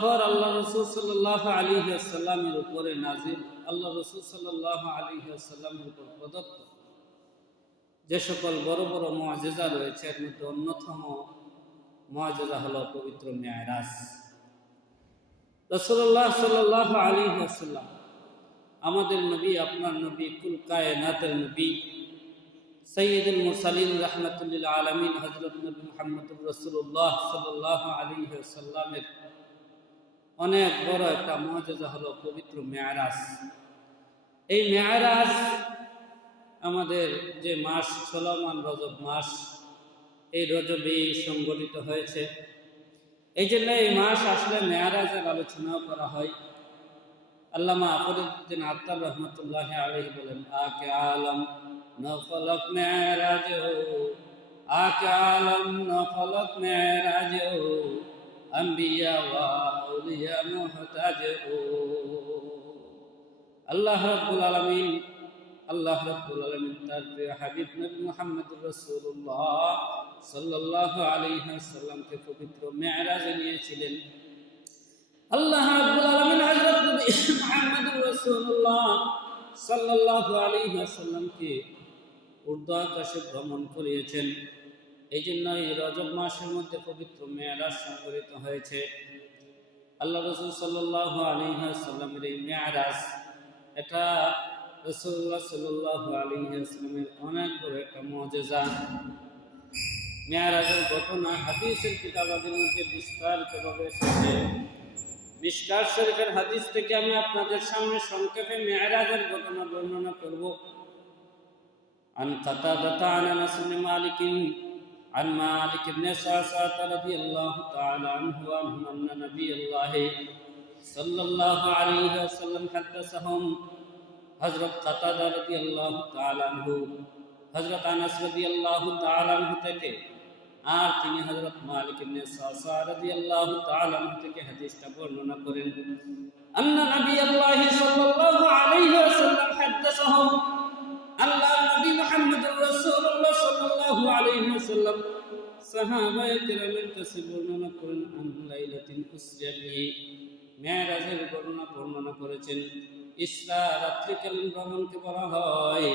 আল্লাহ রাসূল সাল্লাল্লাহু আলাইহি ওয়াসাল্লামের উপরে নাযিল, আল্লাহ রাসূল সাল্লাল্লাহু আলাইহি ওয়াসাল্লামের উপর প্রদত্ত যে সকল বড় বড় মুআজিজা রয়েছে, এর মধ্যে অন্যতম মুআজিজা হলো পবিত্র মেরাজ। রাসূলুল্লাহ সাল্লাল্লাহু আলাইহি ওয়াসাল্লাম আমাদের নবী, আপনার নবী, কুল কায়নাতের নবী, সাইয়্যিদুল মুরসালিন রাহমাতুল লিল আলামিন হযরত নবী মুহাম্মদুর রাসূলুল্লাহ সাল্লাল্লাহু আলাইহি ওয়াসাল্লামের অনেক বড় একটা মুআজিজা হলো পবিত্র মেরাজ। এই মেরাজ আমাদের যে মাস চলমান রজব মাস, এই রজবেই সংগঠিত হয়েছে। এই জন্য এই মাস আসলে মেরাজের আলোচনাও করা হয়। আল্লামা ফরিদউদ্দিন আত্তার রহমতুল্লাহি আলাইহি বলেন, আকে আলম নফলক মেরাজ হো, আকে আলম নফলক মেরাজ হো, আম্বিয়া ওয়া আউলিয়া মুহতাজ হো। আল্লাহ রাব্বুল আলামিন তার প্রিয় হাবিব নবী মুহাম্মদুর রাসূলুল্লাহ সাল্লাল্লাহু আলাইহি ওয়াসাল্লামকে পবিত্র মেরাজে নিয়েছিলেন। আল্লাহ রাব্বুল আলামিন হযরত নবী মুহাম্মদুর রাসূলুল্লাহ সাল্লাল্লাহু আলাইহি ওয়াসাল্লামকে ঊর্ধ্ব আকাশে ভ্রমণ করিয়েছেন। এই জন্য এই রজব মাসের মধ্যে পবিত্র মেরাজ সংঘটিত হয়েছে। আল্লাহ রাসূল সাল্লাল্লাহু আলাইহি ওয়াসাল্লামের এই মেরাজ, এটা রাসূলুল্লাহ সাল্লাল্লাহু আলাইহি ওয়াসাল্লামের অনেক বড় একটা মুআজিজা। মেরাজের ঘটনা হাদিসের কিতাবাদের মধ্যে বিস্তারিতভাবে এসেছে। মিশকাত শরীফের হাদিস থেকে আমি আপনাদের সামনে সংক্ষেপে মেরাজের ঘটনা বর্ণনা করব। আন কাতাদাতা আন আনাস বিন মালিক عن مالك بن سعسعة رضي الله تعالى عنه أن نبي الله صلى الله عليه وسلم حدثهم হযরত কাতাদা রাদিয়াল্লাহু তাআলা আনহু হযরত আনাস রাদিয়াল্লাহু তাআলা আনহু থেকে, আর তিনি হযরত মালিক ইবনে সাসা রাদিয়াল্লাহু তাআলা আনহু থেকে হাদিসটা বর্ণনা করেন। আন্না নবিয়াল্লাহি সাল্লাল্লাহু আলাইহি ওয়াসাল্লাম হাদাসাহুম, আল্লাহ নবী মুহাম্মদুর রাসূলুল্লাহ সাল্লাল্লাহু আলাইহি ওয়াসাল্লাম সাহাবায়ে কেরামের কাছে বর্ণনা করেন, আন লাইলাতিন উসরিয়া বিহি, মেরাজের বর্ণনা করেছেন। ইসরা রাত্রিকালীন ভ্রমণকে বলা হয়।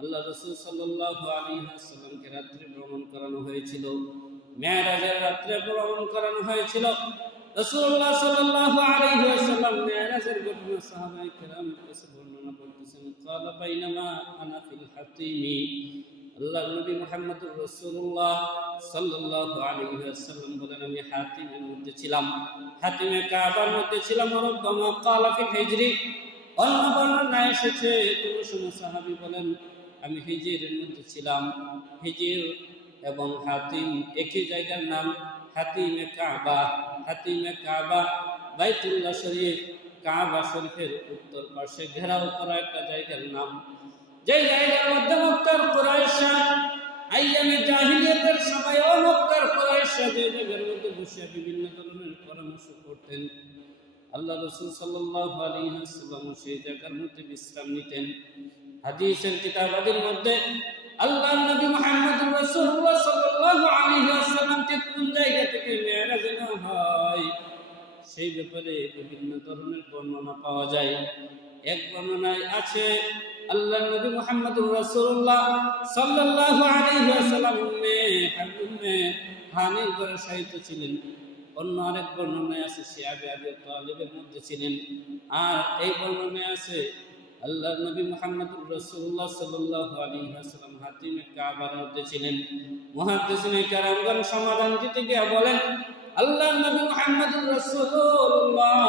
আল্লাহ রাসূল সাল্লাল্লাহু আলাইহি ওয়াসাল্লামকে রাত্রি ভ্রমণ করানো হয়েছিল, মেরাজের রাত্রে ভ্রমণ করানো হয়েছিল। রাসূলুল্লাহ সাল্লাল্লাহু আলাইহি ওয়াসাল্লাম মেরাজের ঘটনা সাহাবায়ে কেরামের কাছে বর্ণনা করতেছেন। ক্বালা বাইনামা আনা ফিল হাতিমি, আল্লাহ নবী মুহাম্মদুর রাসূলুল্লাহ সাল্লাল্লাহু আলাইহি ওয়াসাল্লাম বলেন, আমি হাতিমের মধ্যে ছিলাম, হাতিমে কাবার মধ্যে ছিলাম। রব্বামা ক্বালা ফিল হিজরি, অন্য বর্ণনায় এসেছে কোন সময় সাহাবী বলেন, আমি হিজরের মধ্যে ছিলাম। হিজর এবং হাতিম একই জায়গার নাম, হাতিমে কাবা। হাতিমে কাবা বাইতুল্লাহ শরীফ, কাবা শরীফের উত্তর পাশে ঘেরাও করা একটা জায়গার নাম। যে জায়গার মধ্যে মক্কার কুরাইশরা আইয়ামে জাহিলিয়াতের সময়ও মক্কার কুরাইশরা যে জায়গার মধ্যে বসে বিভিন্ন ধরনের পরামর্শ করতেন, আল্লাহ রাসূল সাল্লাল্লাহু আলাইহি ওয়াসাল্লাম সেই জায়গার মধ্যে বিশ্রাম নিতেন। হাদিসের কিতাবাদের মধ্যে আল্লাহর নবী মুহাম্মদুর রাসূলুল্লাহ সাল্লাল্লাহু আলাইহি ওয়াসাল্লামকে কোন জায়গা থেকে মেরাজ নেওয়া হয় সেই ব্যাপারে বিভিন্ন ধরনের বর্ণনা পাওয়া যায়। এক বর্ণনায় আছে আল্লাহর নবী মুহাম্মদুর রাসূলুল্লাহ সাল্লাল্লাহু আলাইহি ওয়াসাল্লাম উম্মে হানির ঘরে শায়িত ছিলেন। অন্য আরেক বর্ণনায় আছে শিয়াবে আবি তালিবের মধ্যে ছিলেন। আর এই বর্ণনায় আছে আল্লাহর নবী মুহাম্মদুর রাসূলুল্লাহ সাল্লাল্লাহু আলাইহি ওয়াসাল্লাম হাতিমে কাবার মধ্যে ছিলেন। মুহাদ্দিসিনে কেরামগণ সমাধান দিতে গিয়ে বলেন, আল্লাহর নবী মুহাম্মদুর রাসূলুল্লাহ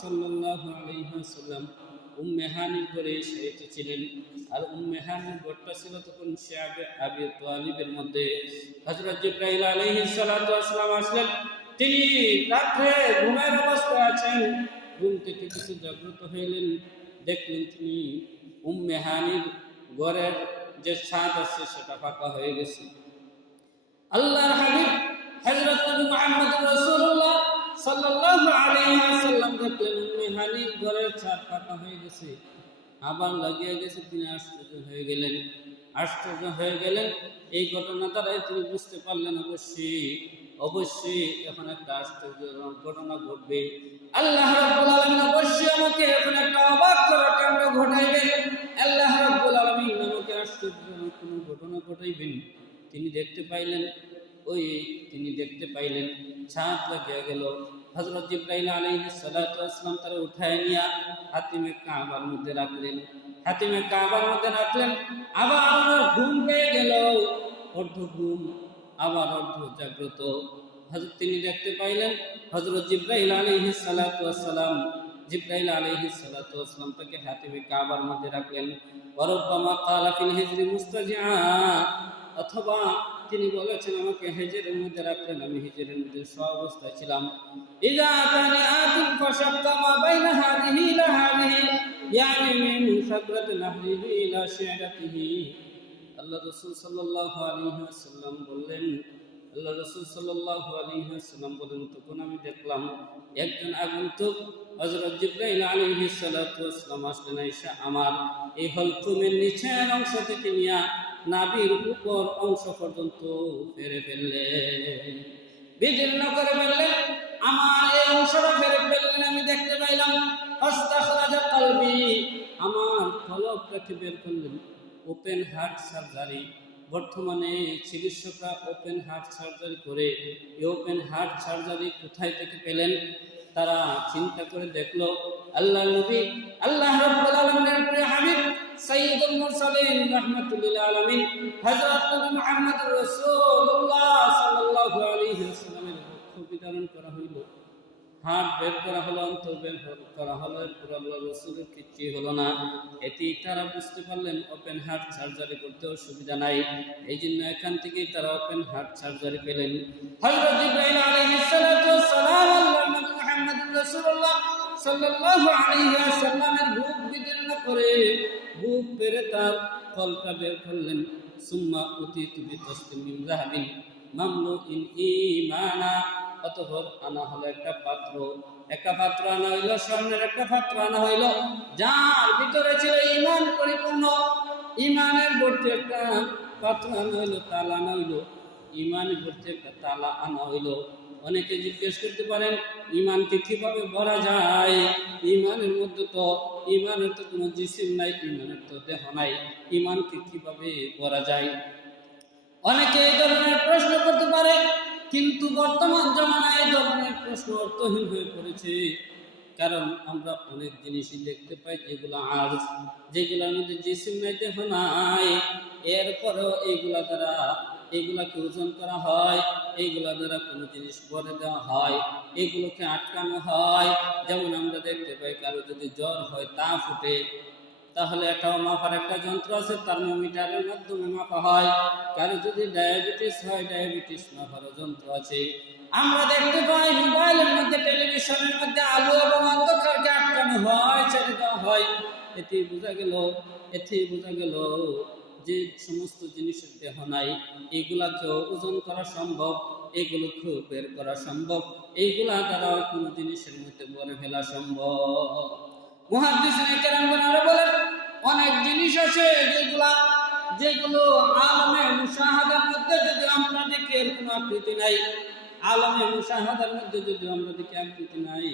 সাল্লাল্লাহু আলাইহি ওয়াসাল্লাম উম্মে হানির ঘরে শায়িত ছিলেন। আর উম্মে হানির ঘরটা ছিল তখন শিয়াবে আবি তালিবের মধ্যে। হযরত জিবরাইল আলাইহিস সালাতু ওয়াস সালাম আসলেন। তিনি রাত্রে ঘুমের অবস্থায় আছেন, ঘুম থেকে কিছু জাগ্রত হইলেন, দেখলেন তিনি উম্মে হানির ঘরের যে ছাদ আছে সেটা ফাঁকা হয়ে গেছে। আল্লাহর হাবিব হযরত নবী মুহাম্মদুর রাসূলুল্লাহ সাল্লাল্লাহু আলাইহি ওয়াসাল্লাম দেখলেন উম্মে হানির ঘরের ছাদ ফাঁকা হয়ে গেছে, আবার লাগিয়ে গেছে। তিনি আশ্চর্য হয়ে গেলেন। এই ঘটনা দ্বারা তিনি বুঝতে পারলেন অবশ্যই অবশ্যই এখন একটা আশ্চর্যজনক ঘটনা ঘটবে। আল্লাহ রাব্বুল আলামিন অবশ্যই আমাকে এখন একটা অবাক করা কাণ্ড ঘটাইবেন। আল্লাহ রাব্বুল আলামিন আমাকে আশ্চর্যজনক কোনো ঘটনা ঘটাইবেন। তিনি দেখতে পাইলেন ছাদ লাগিয়া গেল। হযরত জিবরাইল আলাইহিস সালাতু ওয়াস সালাম তারা উঠায় নিয়া হাতিমে কাবার মধ্যে রাখলেন। আবার ওনার ঘুম পেয়ে গেল, অর্ধ ঘুম আবার অর্ধ জাগ্রত। তিনি দেখতে পাইলেন হযরত জিবরাইল আলাইহিস সালাতু ওয়াস সালাম তাকে হাতিমে কাবার মধ্যে রাখলেন। ওয়ারব্বামা ক্বালা ফিল হিজরি মুস্তাজিআ, অথবা তিনি বলেছেন আমাকে হিজরের মধ্যে রাখলেন, আমি হিজরের মধ্যে অবস্থায় ছিলাম। ইযা কানা আতিন ফাশাক্কা মা বাইনা হাযিহি ইলা হাযিহি, ইয়ানি মিন সাদরাতি নাহরিহি ইলা শি'রাতিহি। আল্লাহ রাসূল সাল্লাল্লাহু আলাইহি ওয়াসাল্লাম বললেন, তখন আমি দেখলাম একজন আগন্তুক হযরত জিবরাইল আলাইহিস সালাতু ওয়াস সালাম আসলেন। আয়েশা আমার এই হলকুমের নিচের অংশ থেকে নিয়া নাভির উপর অংশ পর্যন্ত ফেরে ফেললেন, বিদীর্ণ করে ফেললেন। আমার এই অংশটা ফেরে ফেললেন, আমি দেখতে পাইলাম। ফাস্তাখরাজা কলবি, আমার কলবটাকে বের করলেন। ওপেন হার্ট সার্জারি, বর্তমানে চিকিৎসকরা ওপেন হার্ট সার্জারি করে। এই ওপেন হার্ট সার্জারি কোথায় থেকে পেলেন? তারা চিন্তা করে দেখলো আল্লাহ নবী, আল্লাহ রাব্বুল আলামিনের প্রিয় হাবিব সাইয়্যিদুল মুরসালিন রাহমাতুল লিল আলামিন হযরত নবী মুহাম্মদুর রাসূলুল্লাহ সাল্লাল্লাহু আলাইহি ওয়াসাল্লামের বক্ষ বিতরণ করা হইল। হার্ট বের করা হলো, অন্তর বের করা হলো, এরপর আল্লাহ রাসূলের কিছুই হলো না। এটি তারা বুঝতে পারলেন ওপেন হার্ট সার্জারি করতে অসুবিধা নাই। এই জন্য এখান থেকেই তারা ওপেন হার্ট সার্জারি পেলেন। হযরত জিবরাইল আলাইহিস সালাতু ওয়াস সালাম আল্লাহর নবী মুহাম্মদুর রাসূলুল্লাহ সাল্লাল্লাহু আলাইহি ওয়াসাল্লামের বুক বিদীর্ণ করে বুক পেরে তার কলটা বের করলেন। সুম্মা উতিতু বিতাসতিম মিন যাহাবিন মামলুইন ঈমানা, অতঃপর আনা হলো একটা পাত্র আনা হইল, স্বর্ণের একটা পাত্র আনা হইল, যার ভিতরে ছিল ঈমান পরিপূর্ণ। ঈমানের ভর্তি একটা পাত্র আনা হইল, তালা আনা হইল, ঈমানের ভর্তি একটা তালা আনা হইল। অনেকে জিজ্ঞেস করতে পারেন ঈমানকে কিভাবে ভরা যায়? ঈমানের তো কোনো জিসিম নাই, ঈমানের তো দেহ নাই, ঈমানকে কিভাবে ভরা যায়? অনেকে এই ধরনের প্রশ্ন করতে পারে, কিন্তু বর্তমান জমানায় এই ধরনের প্রশ্ন অর্থহীন হয়ে পড়েছে। কারণ আমরা অনেক জিনিসই দেখতে পাই যেগুলোর মধ্যে জিসিম নাই, দেহ নাই, এরপরেও এইগুলাকে ওজন করা হয়, এইগুলা দ্বারা কোনো জিনিস ভরে দেওয়া হয়, এগুলোকে আটকানো হয়। যেমন আমরা দেখতে পাই কারো যদি জ্বর হয়, তাপ উঠে, তাহলে এটাও মাপার একটা যন্ত্র আছে, থার্মোমিটারের মাধ্যমে মাপা হয়। কারো যদি ডায়াবেটিস হয়, ডায়াবেটিস মাপার যন্ত্র আছে। আমরা দেখতে পাই মোবাইলের মধ্যে, টেলিভিশনের মধ্যে আলো এবং অন্ধকারকে আটকানো হয়, ছেড়ে দেওয়া হয়। এতে বোঝা গেল যে সমস্ত জিনিসের দেহ নাই, এইগুলাকেও ওজন করা সম্ভব, এইগুলোকেও বের করা সম্ভব, এইগুলা দ্বারাও কোনো জিনিসের মধ্যে ভরে ফেলা সম্ভব। মুহাদ্দিসিনে কেরামগণ বলেন অনেক জিনিস আছে যেগুলো আলমে মুশাহাদার মধ্যে যদি আমরা দেখি এর কোনো আকৃতি নাই, আলমে মুশাহাদার মধ্যে যদি আমরা দেখি আকৃতি নাই,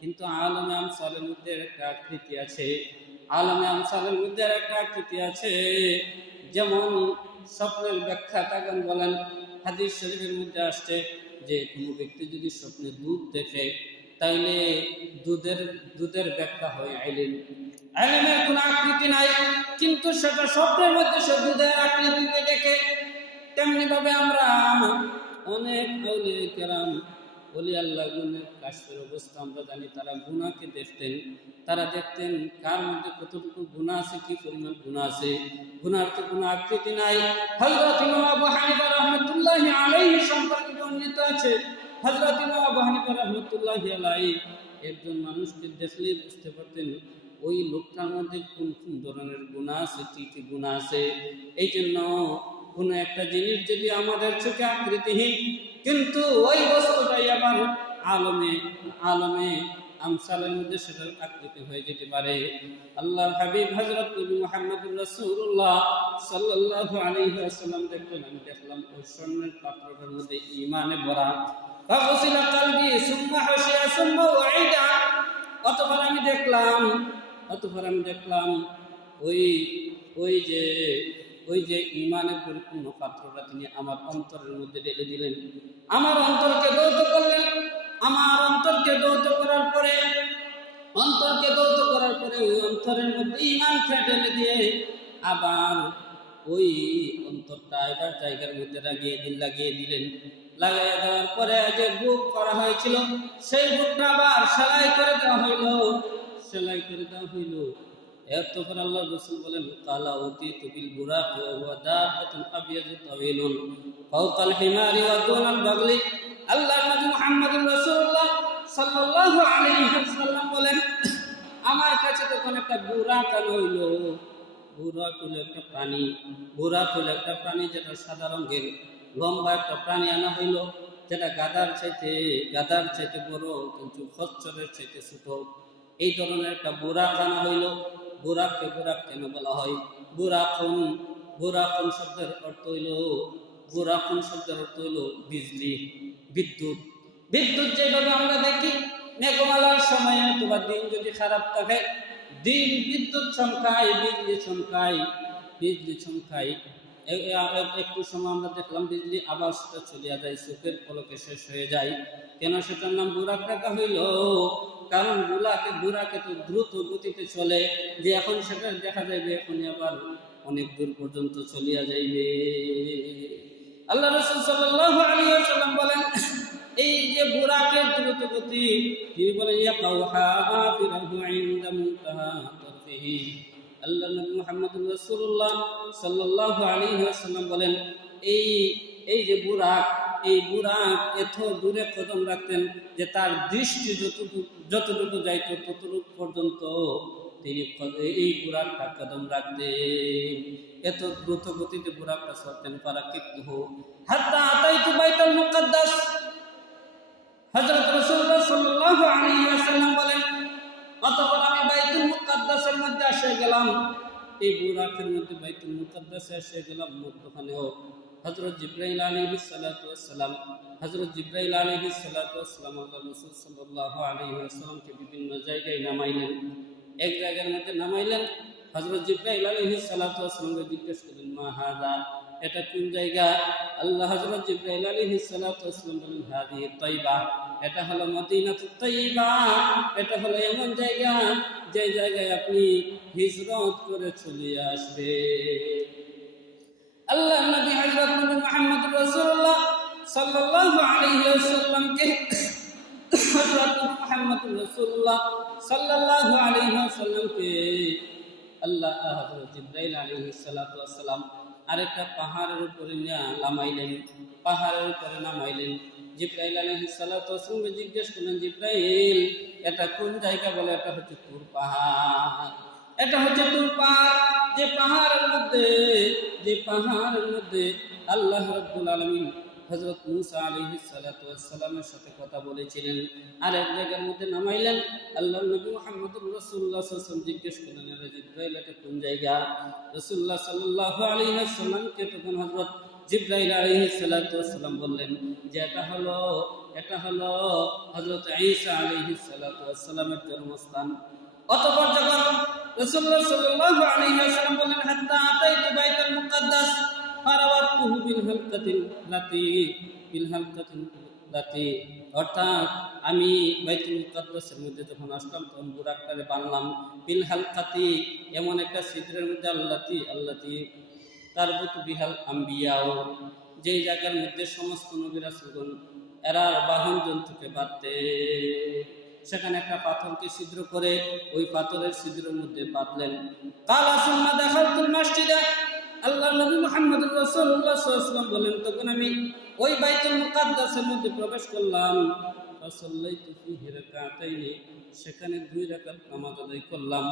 কিন্তু আলমে আমসালের মধ্যে একটা আকৃতি আছে। যেমন স্বপ্নের ব্যাখ্যাতাগণ বলেন, হাদিস শরীফের মধ্যে আসছে যে কোনো ব্যক্তি যদি স্বপ্নে দুধ দেখে, তাইলে দুধের ব্যাখ্যা হয় আইলেমের কোনো আকৃতি নাই, কিন্তু সেটা স্বপ্নের মধ্যে সে দুধের আকৃতিতে দেখে। তেমনি ভাবে আমরা অনেক আউলিয়া কেরাম, ওলি আল্লাহগণের কাশের অবস্থা আমরা জানি। তারা গুনাহকে দেখতেন কার মধ্যে কতটুকু গুনাহ আছে, কি পরিমাণ গুনাহ আছে। গুনার তো কোনো আকৃতি নাই। হযরত ইমাম আবু হানিফা রাহমাতুল্লাহি আলাইহি সম্পর্কে বর্ণিত আছে, হযরত ইমাম আবু হানিফা রাহমাতুল্লাহি আলাইহি একজন মানুষকে দেখলেই বুঝতে পারতেন ওই লোকটার মধ্যে কোন কোন ধরনের গুনাহ আছে, কি কি গুনাহ আছে। এই জন্য কোনো একটা জিনিস যদি আমাদের চোখে আকৃতিহীন, কিন্তু ওই বস্তুটাই আবার আলমে আমসালের মধ্যে সেটার আকৃতি হয়ে যেতে পারে। আল্লাহর হাবিব হযরত নবী মুহাম্মদুর রাসূলুল্লাহ সাল্লাল্লাহু আলাইহি ওয়াসাল্লাম দেখলেন, আমি দেখলাম ওই স্বর্ণের পাত্রটার মধ্যে ঈমানে ভরা। ফাগসিলা কলবি সুম্মা হাশিয়া সুম্মা ওয়াইদা। অতঃপর আমি দেখলাম ওই ওই যে ঈমানের পরিপূর্ণ পাত্রটা তিনি আমার অন্তরের মধ্যে ঢেলে দিলেন, আমার অন্তরকে দৌত করলেন। আমার অন্তরকে দৌত করার পরে ওই অন্তরের মধ্যে ঈমানকে ঢেলে দিয়ে আবার ওই অন্তরটা এবার জায়গার মধ্যে লাগিয়ে দিলেন। লাগাইয়া দেওয়ার পরে যে বুক করা হয়েছিল সেই বুকটা আবার সেলাই করে দেওয়া হইল। এরপর আল্লাহ রাসূল বলেন, কালা উতিতু বিল বুরাক ওয়া হুয়া দাবাতুন আবিয়াদু তাওয়িলুন ফাওকাল হিমারি ওয়া দুনাল বাগলি। আল্লাহর নবী মুহাম্মদুর রাসূলুল্লাহ সাল্লাল্লাহু আলাইহি ওয়াসাল্লাম বলেন, আমার কাছে তখন একটা বুরাক আনা হইল। বুরাক হলো একটা প্রাণী যেটা সাদা রঙের, লম্বা একটা প্রাণী আনা হইল, যেটা গাধার চাইতে বড় কিন্তু খচ্চরের চাইতে ছোট। এই ধরনের একটা বুরাক আনা হইল। বুরাককে বুরাক কেন বলা হয়? বুরাকুন শব্দের অর্থ হইল বিজলি, বিদ্যুৎ। যেভাবে আমরা দেখি মেঘমালার সময় অথবা দিন যদি খারাপ থাকে, দিন বিদ্যুৎ চমকায়, বিজলি চমকায়। একটু সময় আমরা দেখলাম বিজলি আবার সেটা চলিয়া যায়, চোখের পলকে শেষ হয়ে যায়। কেন সেটার নাম বুরাক রাখা হইল? কারণ বুরাকে তো দ্রুত গতিতে চলে, যে এখন সেটা দেখা যাইবে এখনই আবার অনেক দূর পর্যন্ত চলিয়া যাইবে। আল্লাহ রাসূল সাল্লাল্লাহু আলাইহি ওয়াসাল্লাম বলেন, এই যে বুরাকের দ্রুত গতি, তিনি বলেন ইয়াকাউহা আফিরাহু ইনদা মুনতাহা তারফিহি। আল্লাহ নবী মুহাম্মদুর রাসূলুল্লাহ সাল্লাল্লাহু আলাইহি ওয়াসাল্লাম বলেন, এই যে বুরাক এত দূরে কদম রাখতেন যে তার দৃষ্টি যতটুকু যাইত ততটুকু পর্যন্ত তিনি এই বুরাকটা কদম রাখতেন। এত দ্রুত গতিতে বুরাকটা চলতেন। ফারাকিতুহু হাত্তা আতাইতু বাইতুল মুকাদ্দাস। হযরত রাসূলুল্লাহ সাল্লাল্লাহু আলাইহি ওয়াসাল্লাম বলেন, অতঃপর আমি বাইতুল মুকাদ্দাসের মধ্যে এসে গেলাম। এই বুরাকের মধ্যে বাইতুল মুকাদ্দাসে এসে গেলাম। মধ্যখানেও হযরত জিবরাইল আলাইহিস সালাতু ওয়াস সালাম আল্লাহ রাসূল সাল্লাল্লাহু আলাইহি ওয়াসাল্লামকে বিভিন্ন জায়গায় নামাইলেন। এক জায়গার মধ্যে নামাইলেন। হযরত জিবরাইল আলাইহিস সালাতু ওয়াস সালামকে জিজ্ঞেস করলেন, মা হাযা, এটা কোন জায়গা? হযরত জিবরাইল আলাইহিস সালাতু ওয়াস সালাম বলেন, হাদিহি তাইবা, এটা হলো মদিনাতুত তাইবা। এটা হলো এমন জায়গা যে জায়গায় আপনি হিজরত করে চলে আসবে। আল্লাহ নবী হযরত নবী মুহাম্মদুর রাসূলুল্লাহ সাল্লাল্লাহু আলাইহি ওয়াসাল্লামকে আল্লাহ হযরত জিবরাইল আলাইহিস সালাতু ওয়াস সালাম আরেকটা পাহাড়ের উপরে নামাইলেন। জিবরাইল আলাইহিস সালাতু ওয়াস সালাম জিজ্ঞেস করলেন, জিবরাইল, এটা কোন জায়গা? বলে, এটা হচ্ছে তুর পাহাড়। যে পাহাড়ের মধ্যে আল্লাহ রাব্বুল আলামিন হযরত মূসা আলাইহিস সালাতু ওয়াস সালামের সাথে কথা বলেছিলেন। আর এক জায়গার মধ্যে নামাইলেন। আল্লাহর নবী মুহাম্মদুর রাসূলুল্লাহ সাল্লাল্লাহু আলাইহি ওয়াসাল্লাম জিজ্ঞেস করলেন, আরে জিবরাইল, এটা কোন জায়গা? রাসূলুল্লাহ সাল্লাল্লাহু আলাইহি ওয়াসাল্লামকে তখন হযরত জিবরাইল আলাইহিস সালাতু ওয়াস সালাম বললেন যে এটা হলো হযরত ঈসা আলাইহিস সালাতু ওয়াস সালামের জন্মস্থান। অতঃপর যখন রাসূলুল্লাহ সাল্লাল্লাহু আলাইহি ওয়াসাল্লাম বললেন, হাত্তা আতাইতু বাইতুল মুকাদ্দাস ফারাওয়াতুহু বিল হালকাতিল লাতি, অর্থাৎ আমি বাইতুল মুকাদ্দাসের মধ্যে যখন আসলাম তখন বুরাকটারে বানলাম। বিল হালকাতি, এমন একটা ছিদ্রের মধ্যে, আল্লাতি তারবুতু বিহাল আম্বিয়াও, যেই জায়গার মধ্যে সমস্ত নবী রাসূলগণ এরা বাহন জন্তুকে বাঁধতে, সেখানে একটা পাথরকে ছিদ্র করে ওই পাথরের ছিদ্রের মধ্যে বাঁধলেন। কালা সুম্মা দাখালতুল মাসজিদা। আল্লাহ নবী মুহাম্মদুর রাসূলুল্লাহ সাল্লাল্লাহু আলাইহি ওয়াসাল্লাম বলেন, তখন আমি ওই বাইতুল মুকাদ্দাসের মধ্যে প্রবেশ করলাম। ফাসাল্লাইতু ফীহি রাকাতাইনি, সেখানে 2 রাকাত নামাজ আদায় করলাম।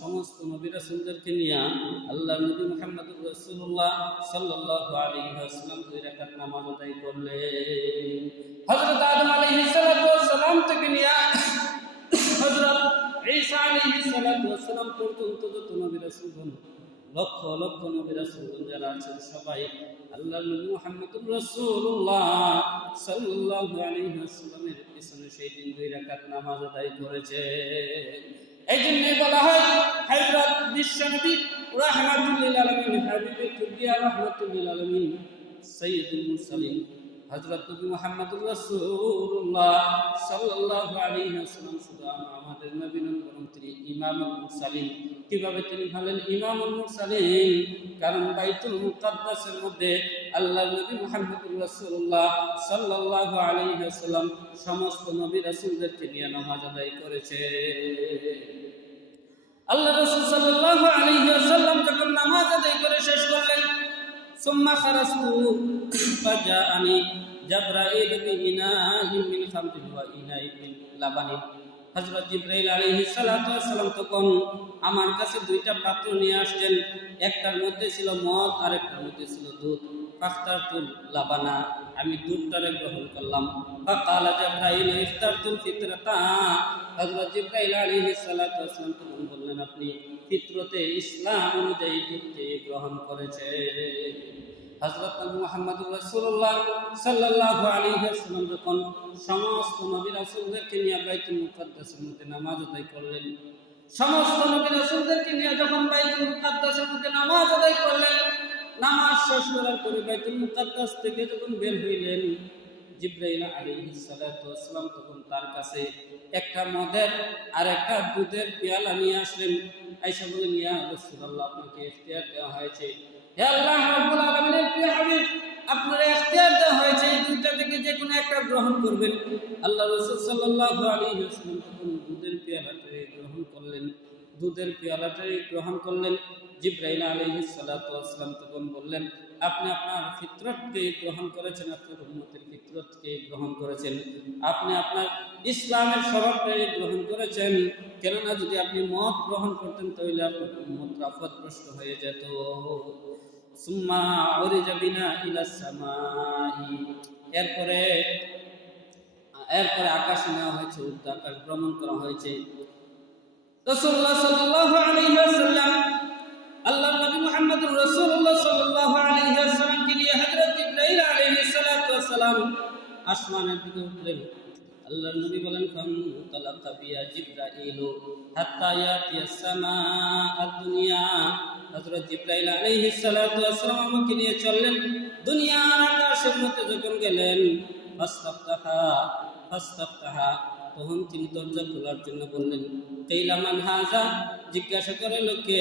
সমস্ত নবী রাসূলদেরকে নিয়ে আল্লাহ নবী মুহাম্মদুর রাসূলুল্লাহ সাল্লাল্লাহু আলাইহি ওয়াসাল্লাম 2 রাকাত নামাজ আদায় করলেন। হযরত আদম আলাইহিস সালাতু ওয়াস সালাম থেকে নিয়ে ঈসা আলাইহিস সালাতু ওয়াস সালাম পর্যন্ত যত নবী রাসূলগণ লক্ষ লক্ষ নবী রাসূলগণ যারা আছেন সবাই আল্লাহর নবী মুহাম্মদুর রাসূলুল্লাহ সাল্লাল্লাহু আলাইহি ওয়াসাল্লামের পিছনে সেই দিন 2 রাকাত নামাজ আদায় করেছে। এই জন্য বলা হয় হযরত বিশ্বনবী রাহমাতুল লিল আলামিন হাবিবে কুবরিয়া রাহমাতুল লিল আলামিন সাইয়্যিদুল মুরসালিন হযরত নবী মুহাম্মদুর রাসূলুল্লাহ সাল্লাল্লাহু আলাইহি ওয়াসাল্লাম শুধু আমাদের নবী নন, বরং তিনি ইমামুল মুরসালিন। কিভাবে তিনি হলেন ইমামুল মুরসালিন? কারণ বাইতুল মুকাদ্দাসের মধ্যে আল্লাহর নবী মুহাম্মদুর রাসূলুল্লাহ সাল্লাল্লাহু আলাইহি ওয়াসাল্লাম সমস্ত নবী রাসূলদেরকে নিয়ে নামাজ আদায় করেছে। আল্লাহ রাসূল সাল্লাল্লাহু আলাইহি ওয়াসাল্লাম যখন নামাজ আদায় করে শেষ করলেন, সুম্মা খারাজতু ফাজাআনি জিবরাইল বিইনাইন মিন খামরিন ওয়া ইনাইন মিন লাবানিন। হযরত জিবরাইল আলাইহিস সালাতু ওয়াস সালাম তখন আমার কাছে 2টা পাত্র নিয়ে আসছেন। একটার মধ্যে ছিল মদ আর একটার মধ্যে ছিল দুধ। ফাখতারতুল লাবানা, আমি দুধটারে গ্রহণ করলাম। ফাকালা জিবরাইল ইফতারতুল ফিতরাতা, হযরত জিবরাইল আলাইহিস সালাতু ওয়াস সালাম তখন বললেন, আপনি ফিতরতে ইসলাম অনুযায়ী দুধকে গ্রহণ করেছেন। হযরত মুহাম্মদুর রাসূলুল্লাহ সাল্লাল্লাহু আলাইহি ওয়াসাল্লাম যখন সমস্ত নবী রাসূলদেরকে নিয়ে বাইতুল মুকাদ্দাসের মধ্যে নামাজ আদায় করলেন, সমস্ত নবী রাসূলদেরকে নিয়ে যখন বাইতুল মুকাদ্দাসের মধ্যে নামাজ আদায় করলেন, নামাজ শেষ করার পরে বাইতুল মুকাদ্দাস থেকে যখন বের হইলেন, জিবরাইল আলাইহিস সালাতু ওয়াস সালাম তখন তার কাছে একটা মদের আর একটা দুধের পেয়ালা নিয়ে আসলেন। আয়েশা বলেন, ইয়া রাসূলুল্লাহ, আপনাকে ইখতিয়ার দেওয়া হয়েছে, হে আল্লাহ রাব্বুল আলামিনের প্রিয় হাবিব, আপনার ইখতিয়ার দেওয়া হয়েছে এই দুইটা থেকে যে কোনো একটা গ্রহণ করবেন। আল্লাহ রাসূল সাল্লাল্লাহু আলাইহি ওয়াসাল্লাম তখন দুধের পেয়ালাটি গ্রহণ করলেন। দুধের পেয়ালাটি গ্রহণ করলেন। জিবরাইল আলাইহিস সালাতু ওয়াস সালাম তখন বললেন, আপনি আপনার ফিতরতকে গ্রহণ করেছেন, আপনার উম্মতের ফিতরতকে গ্রহণ করেছেন, আপনি আপনার ইসলামের স্বভাবটাকে গ্রহণ করেছেন। কেননা যদি আপনি মদ গ্রহণ করতেন তাহলে আপনার উম্মত পথভ্রষ্ট হয়ে যেত। সুম্মা উরিজা বিনা ইলাস সামাই, এরপরে আকাশে নেওয়া হয়েছে, উর্ধ্ব আকাশ ভ্রমণ করা হয়েছে। রাসূলুল্লাহ সাল্লাল্লাহু আলাইহি ওয়াসাল্লাম আল্লাহর নবী মুহাম্মদুর রাসূলুল্লাহ সাল্লাল্লাহু আলাইহি ওয়াসাল্লামকে নিয়ে হযরত জিবরাইল আলাইহিস সালাতু ওয়াস সালাম আসমানের দিকে উঠলেন। আল্লাহর নবী বলেন, ফান্তালাকা বিয়া জিবরাইল হাত্তা ইয়াতিয়াস সামাআদ দুনিয়া। হযরত জিবরাইল আলাইহিস সালাতু ওয়াস সালাম আমাকে নিয়ে চললেন। দুনিয়ার আকাশের মধ্যে যখন গেলেন, ফাস্তাফতাহা, তখন তিনি দরজা খোলার জন্য বললেন। কিলা মান হাযা, জিজ্ঞাসা করে লোকে।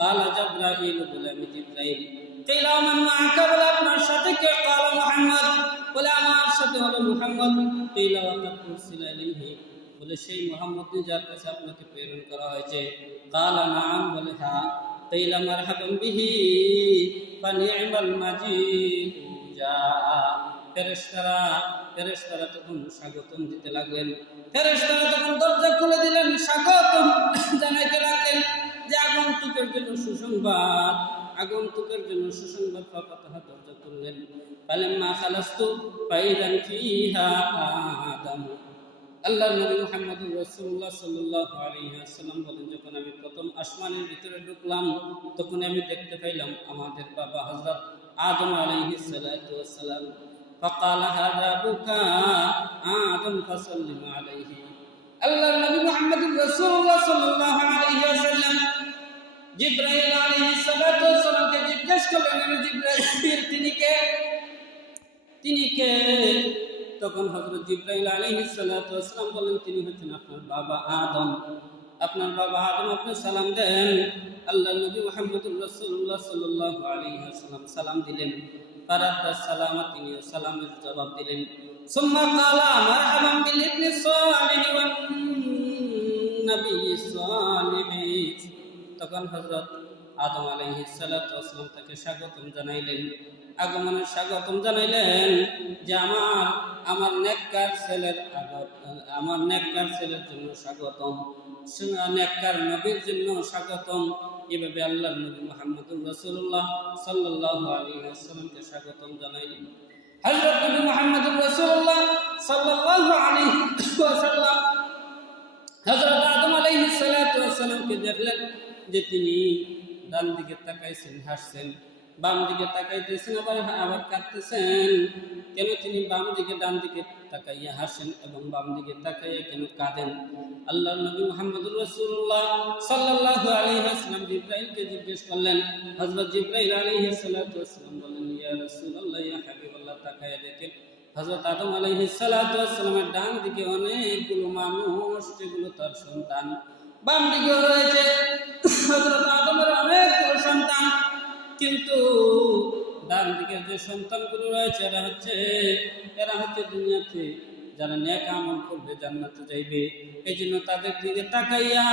কালা জিবরাইল, বলে আমি জিবরাইল। কিলা মান মাআকা, বলে আপনার সাথে কে? কালা মুহাম্মদ, বলে আমার সাথে হলো মুহাম্মদ। কিলা ওয়া কাদ উরসিলা ইলাইহি, বলে সেই মুহাম্মদ যার কাছে আপনাকে প্রেরণ করা হয়েছে। কালা নাম, বলে হ্যাঁ। কিলা মারহাবান বিহি ফানি'মাল মাজিদ জা, ফেরেশতারা তখন স্বাগতম দিতে লাগলেন। ফেরেশতারা তখন দরজা খুলে দিলেন, স্বাগতম জানাইতে লাগলেন যে আগন্তুকের জন্য সুসংবাদ, আগন্তুকের জন্য সুসংবাদ। ফাতাহা, দরজা খুললেন। ফালাম্মা খালাস্তু ফাইদান ফিহা আদম। আল্লাহর নবী মুহাম্মদুর রাসূলুল্লাহ সাল্লাল্লাহু আলাইহি ওয়াসাল্লাম বলেন, যখন আমি প্রথম আসমানের ভিতরে ঢুকলাম, তখন আমি দেখতে পাইলাম আমাদের বাবা হযরত আদম আলাইহিস সালাতু ওয়াস সালাম। فقال هذا بكاء آدم فسلم عليه। আল্লাহর নবী মুহাম্মদুর রাসূলুল্লাহ সাল্লাল্লাহু আলাইহি ওয়াসাল্লাম জিবরাইল আলাইহিস সালাতু ওয়াস সালামকে জিজ্ঞেস করলেন, জিবরাইল তিনি কে? তখন হযরত জিবরাইল আলাইহিস সালাতু ওয়াস সালাম বলেন, তিনি হচ্ছেন আপনার বাবা আদম। আপনার বাবা আদম, আপনি সালাম দেন। আল্লাহর নবী মুহাম্মদুর রাসূলুল্লাহ সাল্লাল্লাহু আলাইহি ওয়াসাল্লাম সালাম দিলেন। ফারাদ্দাস সালামা, তিনি সালামের জবাব দিলেন। সুম্মা ক্বালা মারহাবান বিল ইবনি সালিহ ওয়ান নবী সালিহ। তখন হযরত আদম আলাইহিস সালাতু ওয়াস সালাম তাকে স্বাগতম জানাইলেন, আগমনের স্বাগতম জানাইলেন যে আমার নেককার ছেলের জন্য স্বাগতম, নেককার নবীর জন্য স্বাগতম। এভাবে আল্লাহর নবী মুহাম্মদুর রাসূলুল্লাহ সাল্লাল্লাহু আলাইহি ওয়াসাল্লামকে স্বাগতম জানাইলেন। হযরত নবী মুহাম্মদুর রাসূলুল্লাহ সাল্লাল্লাহু আলাইহি ওয়াসাল্লাম হযরত আদম আলাইহিস সালাতু সাল্লামকে দেখলেন যে তিনি ডান দিকে তাকাইছেন, হাসছেন, বাম দিকে তাকাইতেছেন, আবার কাঁদতেছেন। কেন তিনি বাম দিকে ডান দিকে তাকাইয়া হাসেন এবং বাম দিকে তাকাইয়া কেন কাঁদেন? আল্লাহর নবী মুহাম্মদুর রাসূলুল্লাহ সাল্লাল্লাহু আলাইহি ওয়াসাল্লাম জিবরাইলকে জিজ্ঞেস করলেন। হযরত জিবরাইল আলাইহিস সালাতু ওয়াসসালাম বলেন, ইয়া রাসূলুল্লাহ, ইয়া হাবিবাল্লাহ, তাকাইয়া দেখেন হযরত আদম আলাইহিস সালাতু ওয়াসসালামের ডান দিকে অনেকগুলো মানুষ, যেগুলো তার সন্তান। বাম দিকেও রয়েছে হযরত আদমের অনেকগুলো সন্তান, কিন্তু ডান দিকের যে সন্তানগুলো রয়েছে এরা হচ্ছে দুনিয়াতে যারা নেক আমল করবে জান্নাতে যাইবে। এই জন্য তাদের দিকে তাকাইয়া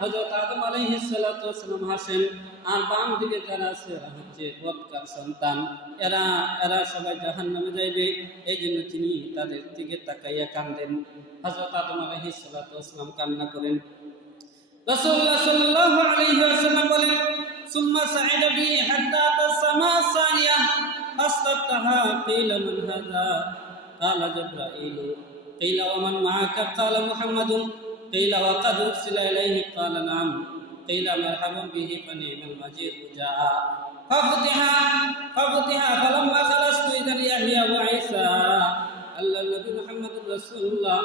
হযরত আদম আলাইহিস সালাতু ওয়াসসালাম হাসেন। আর বাম দিকে যারা আছে এরা হচ্ছে বদকার সন্তান, এরা সবাই জাহান্নামে যাইবে। এই জন্য তিনি তাদের দিকে তাকাইয়া কাঁদেন। হযরত আদম আলাইহিস সালাতু ওয়াসসালাম কান্না করেন। রাসূলুল্লাহ সাল্লাল্লাহু আলাইহি ওয়াসাল্লাম বলেন, সুম্মা সাইদা বি হাত্তা তাসমা সানিয়া ফাস্তাফতাহা কিলা মান হাযা ক্বালা জিবরাইল কিলা ওয়া মান মা'আকা ক্বালা মুহাম্মাদুন কিলা ওয়া ক্বাদ উরসিলা ইলাইহি ক্বালা না'ম কিলা মারহাবান বিহি ফানি'মাল মাজিদ জাআ ফাফতিহা ফালাম্মা খালাসতু ইযান ইয়াহইয়া ওয়া ঈসা। আল্লাহর নবী মুহাম্মদুর রাসূলুল্লাহ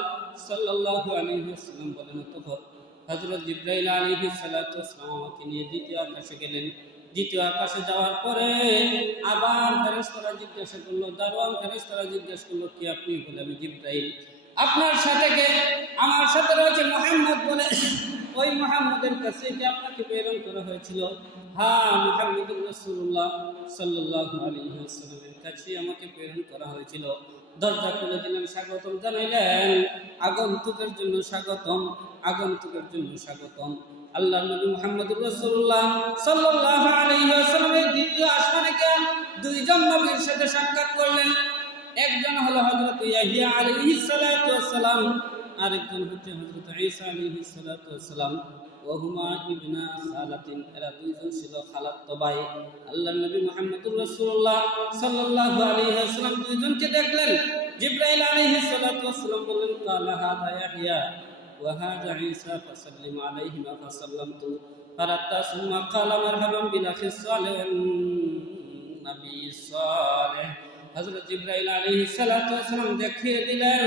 সাল্লাল্লাহু আলাইহি ওয়াসাল্লাম বলেন, তখন হযরত জিবরাইল আলাইহিস সালাতু ওয়াসসালাম আমাকে নিয়ে দ্বিতীয় আকাশে গেলেন। দ্বিতীয় আকাশে যাওয়ার পরে আবার ফেরেশতারা জিজ্ঞাসা করলো, দারওয়ান ফেরেশতারা জিজ্ঞাসা করলো, কি আপনি? বলে, আমি জিবরাইল। আপনার সাথে কে? আমার সাথে রয়েছে মুহাম্মদ। বলে, ওই মুহাম্মদের কাছে কি আপনাকে প্রেরণ করা হয়েছিল? হ্যাঁ, মুহাম্মদুর রাসূলুল্লাহ সাল্লাল্লাহু আলাইহি ওয়াসাল্লামের কাছে আমাকে প্রেরণ করা হয়েছিল। দরজা খুলে দিলেন, স্বাগতম জানাইলেন। আগন্তুকের জন্য স্বাগতম, আগন্তুকের জন্য স্বাগতম। আল্লাহর নবী মুহাম্মদুর রাসূলুল্লাহ সাল্লাল্লাহু আলাইহি ওয়াসাল্লামের দ্বিতীয় আসমানে গিয়ে দুইজন নবীর সাথে সাক্ষাৎ করলেন। একজন হলো হযরত ইয়াহইয়া আলাইহিস সালাতু ওয়াসসালাম, আরেকজন হচ্ছে হযরত ঈসা আলাইহিস সালাতু ওয়াসসালাম। ওহুমা ইবনা খালাতিন, এরা দুইজন ছিল খালাতো ভাই। আল্লাহর নবী মুহাম্মদুর রাসূলুল্লাহ সাল্লাল্লাহু আলাইহি ওয়াসাল্লাম দুইজনকে দেখলেন। জিবরাইল আলাইহিস সালাতু ওয়াসসালাম বললেন, ক্বালা হাযা ইয়াহইয়া ওয়া হাযা ঈসা ফাসাল্লিম আলাইহিমা ফাসাল্লামতু ফারাত্তা সুম্মা ক্বালা মারহাবান বিল আখিস সালিহ নবী সালেহ। হযরত জিবরাইল আলাইহিস সালাতু ওয়াসসালাম দেখিয়ে দিলেন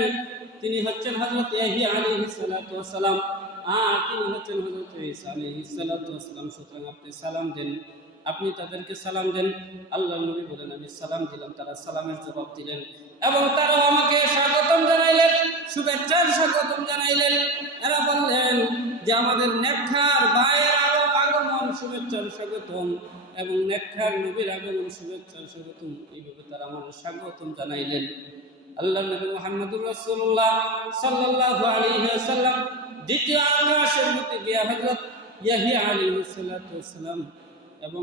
তিনি হচ্ছেন হযরত ইয়াহইয়া আলাইহিস সালাতু ওয়াসসালাম, আর তিনি হচ্ছেন হযরত ঈসা আলাইহিস সালাতু ওয়াসসালাম। সুতরাং আপনি সালাম দেন, আপনি তাদেরকে সালাম দেন। আল্লাহর নবী বলেন, আমি সালাম দিলাম। তারা সালামের জবাব দিলেন এবং তারা আমাকে স্বাগতম জানাইলেন, শুভেচ্ছার স্বাগতম জানাইলেন। এরা বললেন যে আমাদের নেককার ভাইয়ের আগমন শুভেচ্ছার স্বাগতম এবং নেককার নবীর আগমন শুভেচ্ছার স্বাগতম, এইভাবে তারা আমাদের স্বাগতম জানাইলেন। আল্লাহর নবী মুহাম্মদুর রাসূলুল্লাহ সাল্লাল্লাহু আলাইহি ওয়াসাল্লাম দ্বিতীয় আকাশের মধ্যে গিয়ে হযরত ইয়াহইয়া আলাইহিস সালাতু ওয়াসসালাম এবং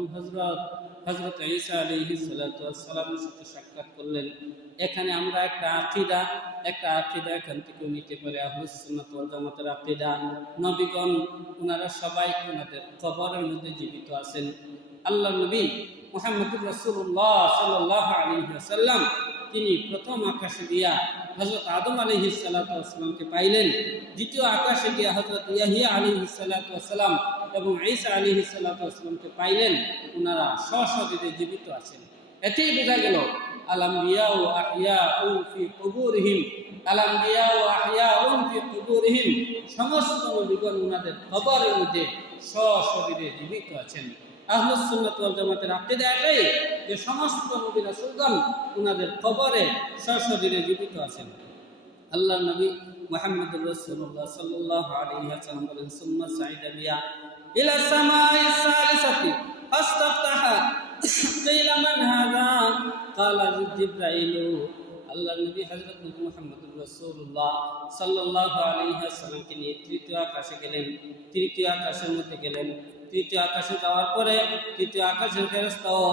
হযরত ঈসা আলাইহিস সালাতু ওয়াসসালামের সাথে সাক্ষাৎ করলেন। এখানে আমরা একটা আকীদা এখান থেকে নিতে পারি, আহলুস সুন্নাত ওয়াল জামাতের আকীদা। নবীগণ ওনারা সবাই ওনাদের কবরের মধ্যে জীবিত আছেন। আল্লাহর নবী মুহাম্মদুর রাসূলুল্লাহ সাল্লাল্লাহু আলাইহি ওয়াসাল্লাম তিনি প্রথম আকাশে গিয়া হযরত আদম আলাইহিস সালাতু ওয়াসসালামকে পাইলেন। দ্বিতীয় আকাশে গিয়া হযরত ইয়াহইয়া আলাইহিস সালাতু ওয়াসসালাম এবং ঈসা আলাইহিস সালাতু ওয়াসসালামকে পাইলেন। ওনারা সশরীরে জীবিত আছেন। এতেই বোঝা গেল আল-আম্বিয়াউ আহইয়াউন ফি কুবুরিহিম, আল-আম্বিয়াউ আহইয়াউন ফি কুবুরিহিম, সমস্ত নবীগণ ওনাদের কবরের মধ্যে সশরীরে জীবিত আছেন। আহলুস সুন্নাত ওয়াল জামাতের আকীদা এটাই যে সমস্ত নবী রাসূলগণ ওনাদের কবরে সশরীরে জীবিত আছেন। আল্লাহর নবী মুহাম্মদুর রাসূলুল্লাহ সাল্লাল্লাহু আলাইহি ওয়াসাল্লাম বলেন, সুম্মা সাইদা বিয়া ইলা সামাই সালিসাতি ফাস্তাফতাহা কিলা মান হাযা ক্বালা জিবরাইল। আল্লাহর নবী হযরত নবী মুহাম্মদুর রাসূলুল্লাহ সাল্লাল্লাহু আলাইহি ওয়াসাল্লামকে নিয়ে তৃতীয় আকাশে গেলেন। তৃতীয় আকাশের মধ্যে গেলেন। তৃতীয় আকাশে যাওয়ার পরে তৃতীয় আকাশের ফেরেশতাও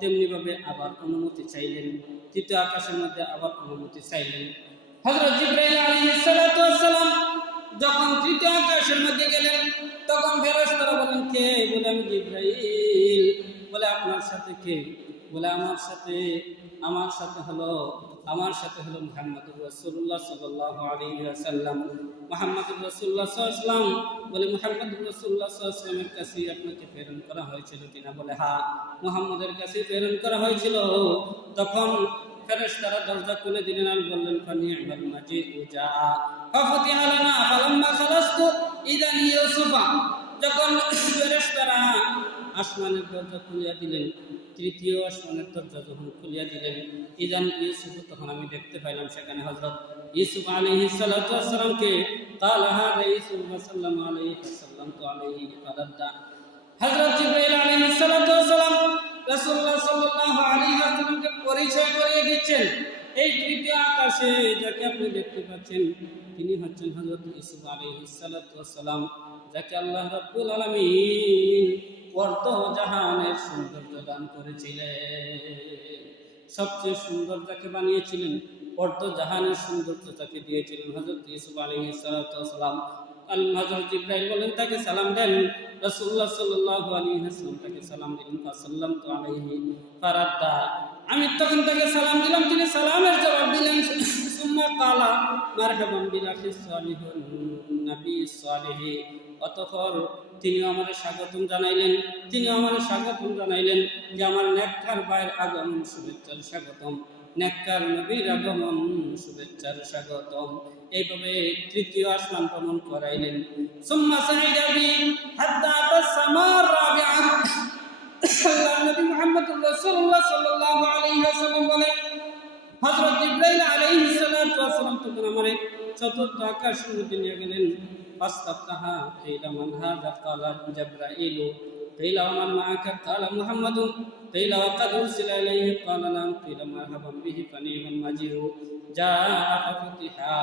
তেমনিভাবে আবার অনুমতি চাইলেন। তৃতীয় আকাশের মধ্যে আবার অনুমতি চাইলেন। হযরত জিবরাইল আলাইহিস সালাতু ওয়াসসালাম যখন তৃতীয় আকাশের মধ্যে গেলেন তখন ফেরেশতারা বলেন, কে? বলে, আমি জিবরাইল। বলে, আপনার সাথে কে? বলে, আমার সাথে হলো আমার সাথে হলো মুহাম্মদুর রাসূলুল্লাহ সাল্লাল্লাহু আলাইহি ওয়াসাল্লাম। মুহাম্মদুর রাসূলুল্লাহ সাল্লাল্লাহু আলাইহি ওয়াসাল্লাম বলে, মুহাম্মদুর রাসূলুল্লাহ সাল্লাল্লাহু আলাইহি ওয়াসাল্লামের কাছে আপনাকে প্রেরণ করা হয়েছিল কিনা? বলে, হ্যাঁ, মুহাম্মদের কাছে প্রেরণ করা হয়েছিল। তখন ফেরেশতারা দরজা খুলে দিলেন আর বললেন, ফানি'মাল মাজিউ জাআ ফাফতিহা লানা ফালাম্মা খালাসতু ইদান ইউসুফা। যখন ফেরেশতারা আসমানের দরজা খুলিয়া দিলেন, তৃতীয় আসমানের দরজা যখন খুলিয়া দিলেন, ইদান ইউসুফ, তখন আমি দেখতে পাইলাম সেখানে হযরত ইউসুফ আলাইহিস সালাতু ওয়াস সালামকে। ক্বালা হাযা ইউসুফ সাল্লাল্লাহু আলাইহি ওয়াসাল্লামতু আলাইহি ফারাদ্দা। হযরত জিবরাইল আলাইহিস সালাতু ওয়াস সালাম রাসূলুল্লাহ সাল্লাল্লাহু আলাইহি ওয়াসাল্লামকে পরিচয় করিয়ে দিচ্ছেন। এই তৃতীয় আকাশে যাকে আপনি দেখতে পাচ্ছেন, তিনি হচ্ছেন হযরত ইউসুফ আলাইহিস সালাতু ওয়াস সালাম, যাকে আল্লাহ রাব্বুল আলামিন জাহানের সৌন্দর্য দান করেছিলেন। সবচেয়ে সুন্দর যাকে বানিয়েছিলেন, জাহানের সৌন্দর্য তাকে দিয়েছিলেন হযরত ইউসুফ আলাইহিস সালাতু ওয়াস সালাম। হযরত জিবরাইল বলেন, তাকে সালাম দেন। রাসূলুল্লাহ সাল্লাল্লাহু আলাইহি ওয়াসাল্লাম তাকে সালাম দিলেন। ফাসাল্লামতু আলাইহি ফারাদ্দা। আমি তখন তাকে সালাম দিলাম, তিনি সালামের জবাব দিলেন। সুম্মা ক্বালা মারহাবান বিল আখিস সালিহুন নবী সালিহ। অতঃপর তিনি আমার স্বাগতম জানাইলেন যে আমার নেককার ভাইয়ের আগমন শুভেচ্ছার স্বাগতম, নেককার নবীর আগমন শুভেচ্ছার স্বাগতম। এইভাবে তৃতীয় আসমান ভ্রমণ করাইলেন। সুম্মা সাইদা বি হাত্তা তাসমার রাবিআ। আল্লাহর নবী মুহাম্মদুর রাসূলুল্লাহ সাল্লাল্লাহু আলাইহি ওয়াসাল্লাম বলেন, হযরত জিবরাইল আলাইহিস সালাতু ওয়াস সালাম তখন আমারে চতুর্থ আকাশের মধ্যে নিয়ে গেলেন। ফাস্তাফতাহা কিলা মান হাযা ক্বালা জিবরাইল কিলা মান মাআকা ক্বালা মুহাম্মাদুন কিলা ওয়া ক্বাদ উরসিলা ইলাইহি ক্বালা নাম কিলা মারহাবান বিহি ফানি'মাল মাজিউ জাআ ফাফতিহা।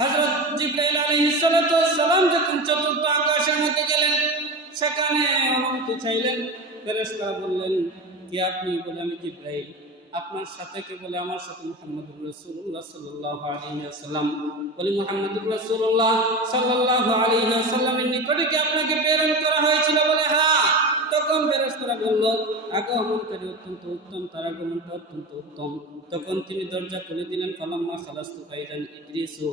হযরত জিবরাইল আলাইহিস সালাতু ওয়াস সালাম যখন চতুর্থ আকাশের মধ্যে গেলেন, সেখানে অনুমতি চাইলেন। ফেরেশতারা বললেন, কে আপনি? বলে, আমি জিবরাইল। আপনার সাথে কে? বলে, আমার সাথে মুহাম্মদুর রাসূলুল্লাহ সাল্লাল্লাহু আলাইহি ওয়াসাল্লাম। বলে, মুহাম্মদুর রাসূলুল্লাহ সাল্লাল্লাহু আলাইহি ওয়াসাল্লামের নিকটে কি আপনাকে প্রেরণ করা হয়েছিল? বলে, হ্যাঁ। তখন ফেরেশতারা বলল, আগমনকারী অত্যন্ত উত্তম, তার আগমনটা অত্যন্ত উত্তম। তখন তিনি দরজা খুলে দিলেন। ফালাম্মা খালাসতু ফাইদান ইদ্রিসু।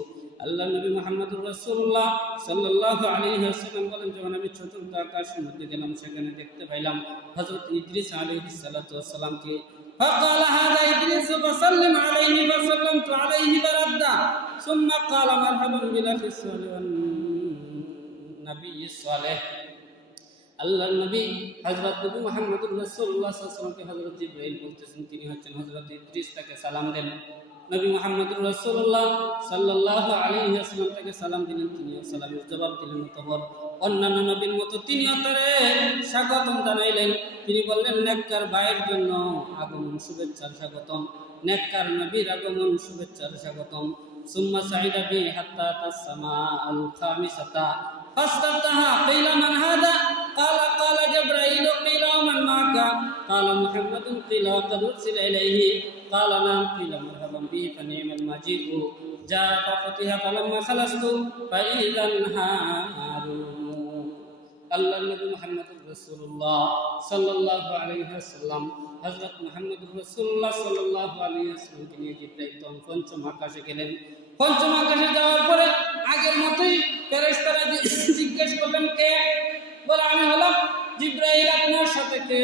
আল্লাহ নবী মুহাম্মদুর রাসূলুল্লাহ সাল্লাল্লাহু আলাইহি ওয়াসাল্লাম বলেন, যখন আমি চতুর্থ আকাশের মধ্যে গেলাম, সেখানে দেখতে পাইলাম হযরত ইদ্রিস আলাইহিস সালাতু ওয়াস সালামকে। فقال هذا إدريس فسلم عليه فسلمت عليه بردا ثم قال مرحبا بالأخي الصالح والنبي الصالح। আল্লাহর নবী হযরত নবী মুহাম্মদুর রাসূলুল্লাহ সাল্লাল্লাহু আলাইহি ওয়াসাল্লামকে হযরত জিবরাইল বলতেছেন, তিনি হচ্ছেন হযরত ইদ্রিস, তাকে সালাম দেন। নবী মুহাম্মদুর রাসূলুল্লাহ সাল্লাল্লাহু আলাইহি ওয়াসাল্লাম তাকে সালাম দিলেন, তিনিও সালামের জবাব দিলেন। অতঃপর অন্যান্য নবীর মতো তিনিও তারে স্বাগতম জানাইলেন। তিনি বললেন, নেককার ভাইয়ের জন্য আগমন শুভেচ্ছার স্বাগতম, নেককার নবীর আগমন শুভেচ্ছার স্বাগতম। সুম্মা সাইদা বি হাত্তা তাসমা আল খামিসাতা ফাস্তাফতাহা কিলা মান হাদা ক্বালা জিবরাইল কিলা মান মাকা ক্বালা মুহাম্মাদুন কিলা ক্বাদ উরসিলা ইলাইহি ক্বালা নাম কিলা মারহাবান বিহি ফানি'মাল মাজিউ জাআ ফাফতিহা ফালাম্মা খালাসতু ফাইযান হারুন। আল্লাহর নবী মুহাম্মদুর রাসূলুল্লাহ সাল্লাল্লাহু আলাইহি ওয়াসাল্লাম হযরত মুহাম্মদুর রাসূলুল্লাহ সাল্লাল্লাহু আলাইহি ওয়াসাল্লামকে নিয়ে জিবরাইল পঞ্চম আকাশে গেলেন। পঞ্চম আকাশে যাওয়ার পরে আগের মতোই ফেরেশতারা জিজ্ঞেস করলেন, কে? বলে, আমি হলাম জিবরাইল। আপনার সাথে কে?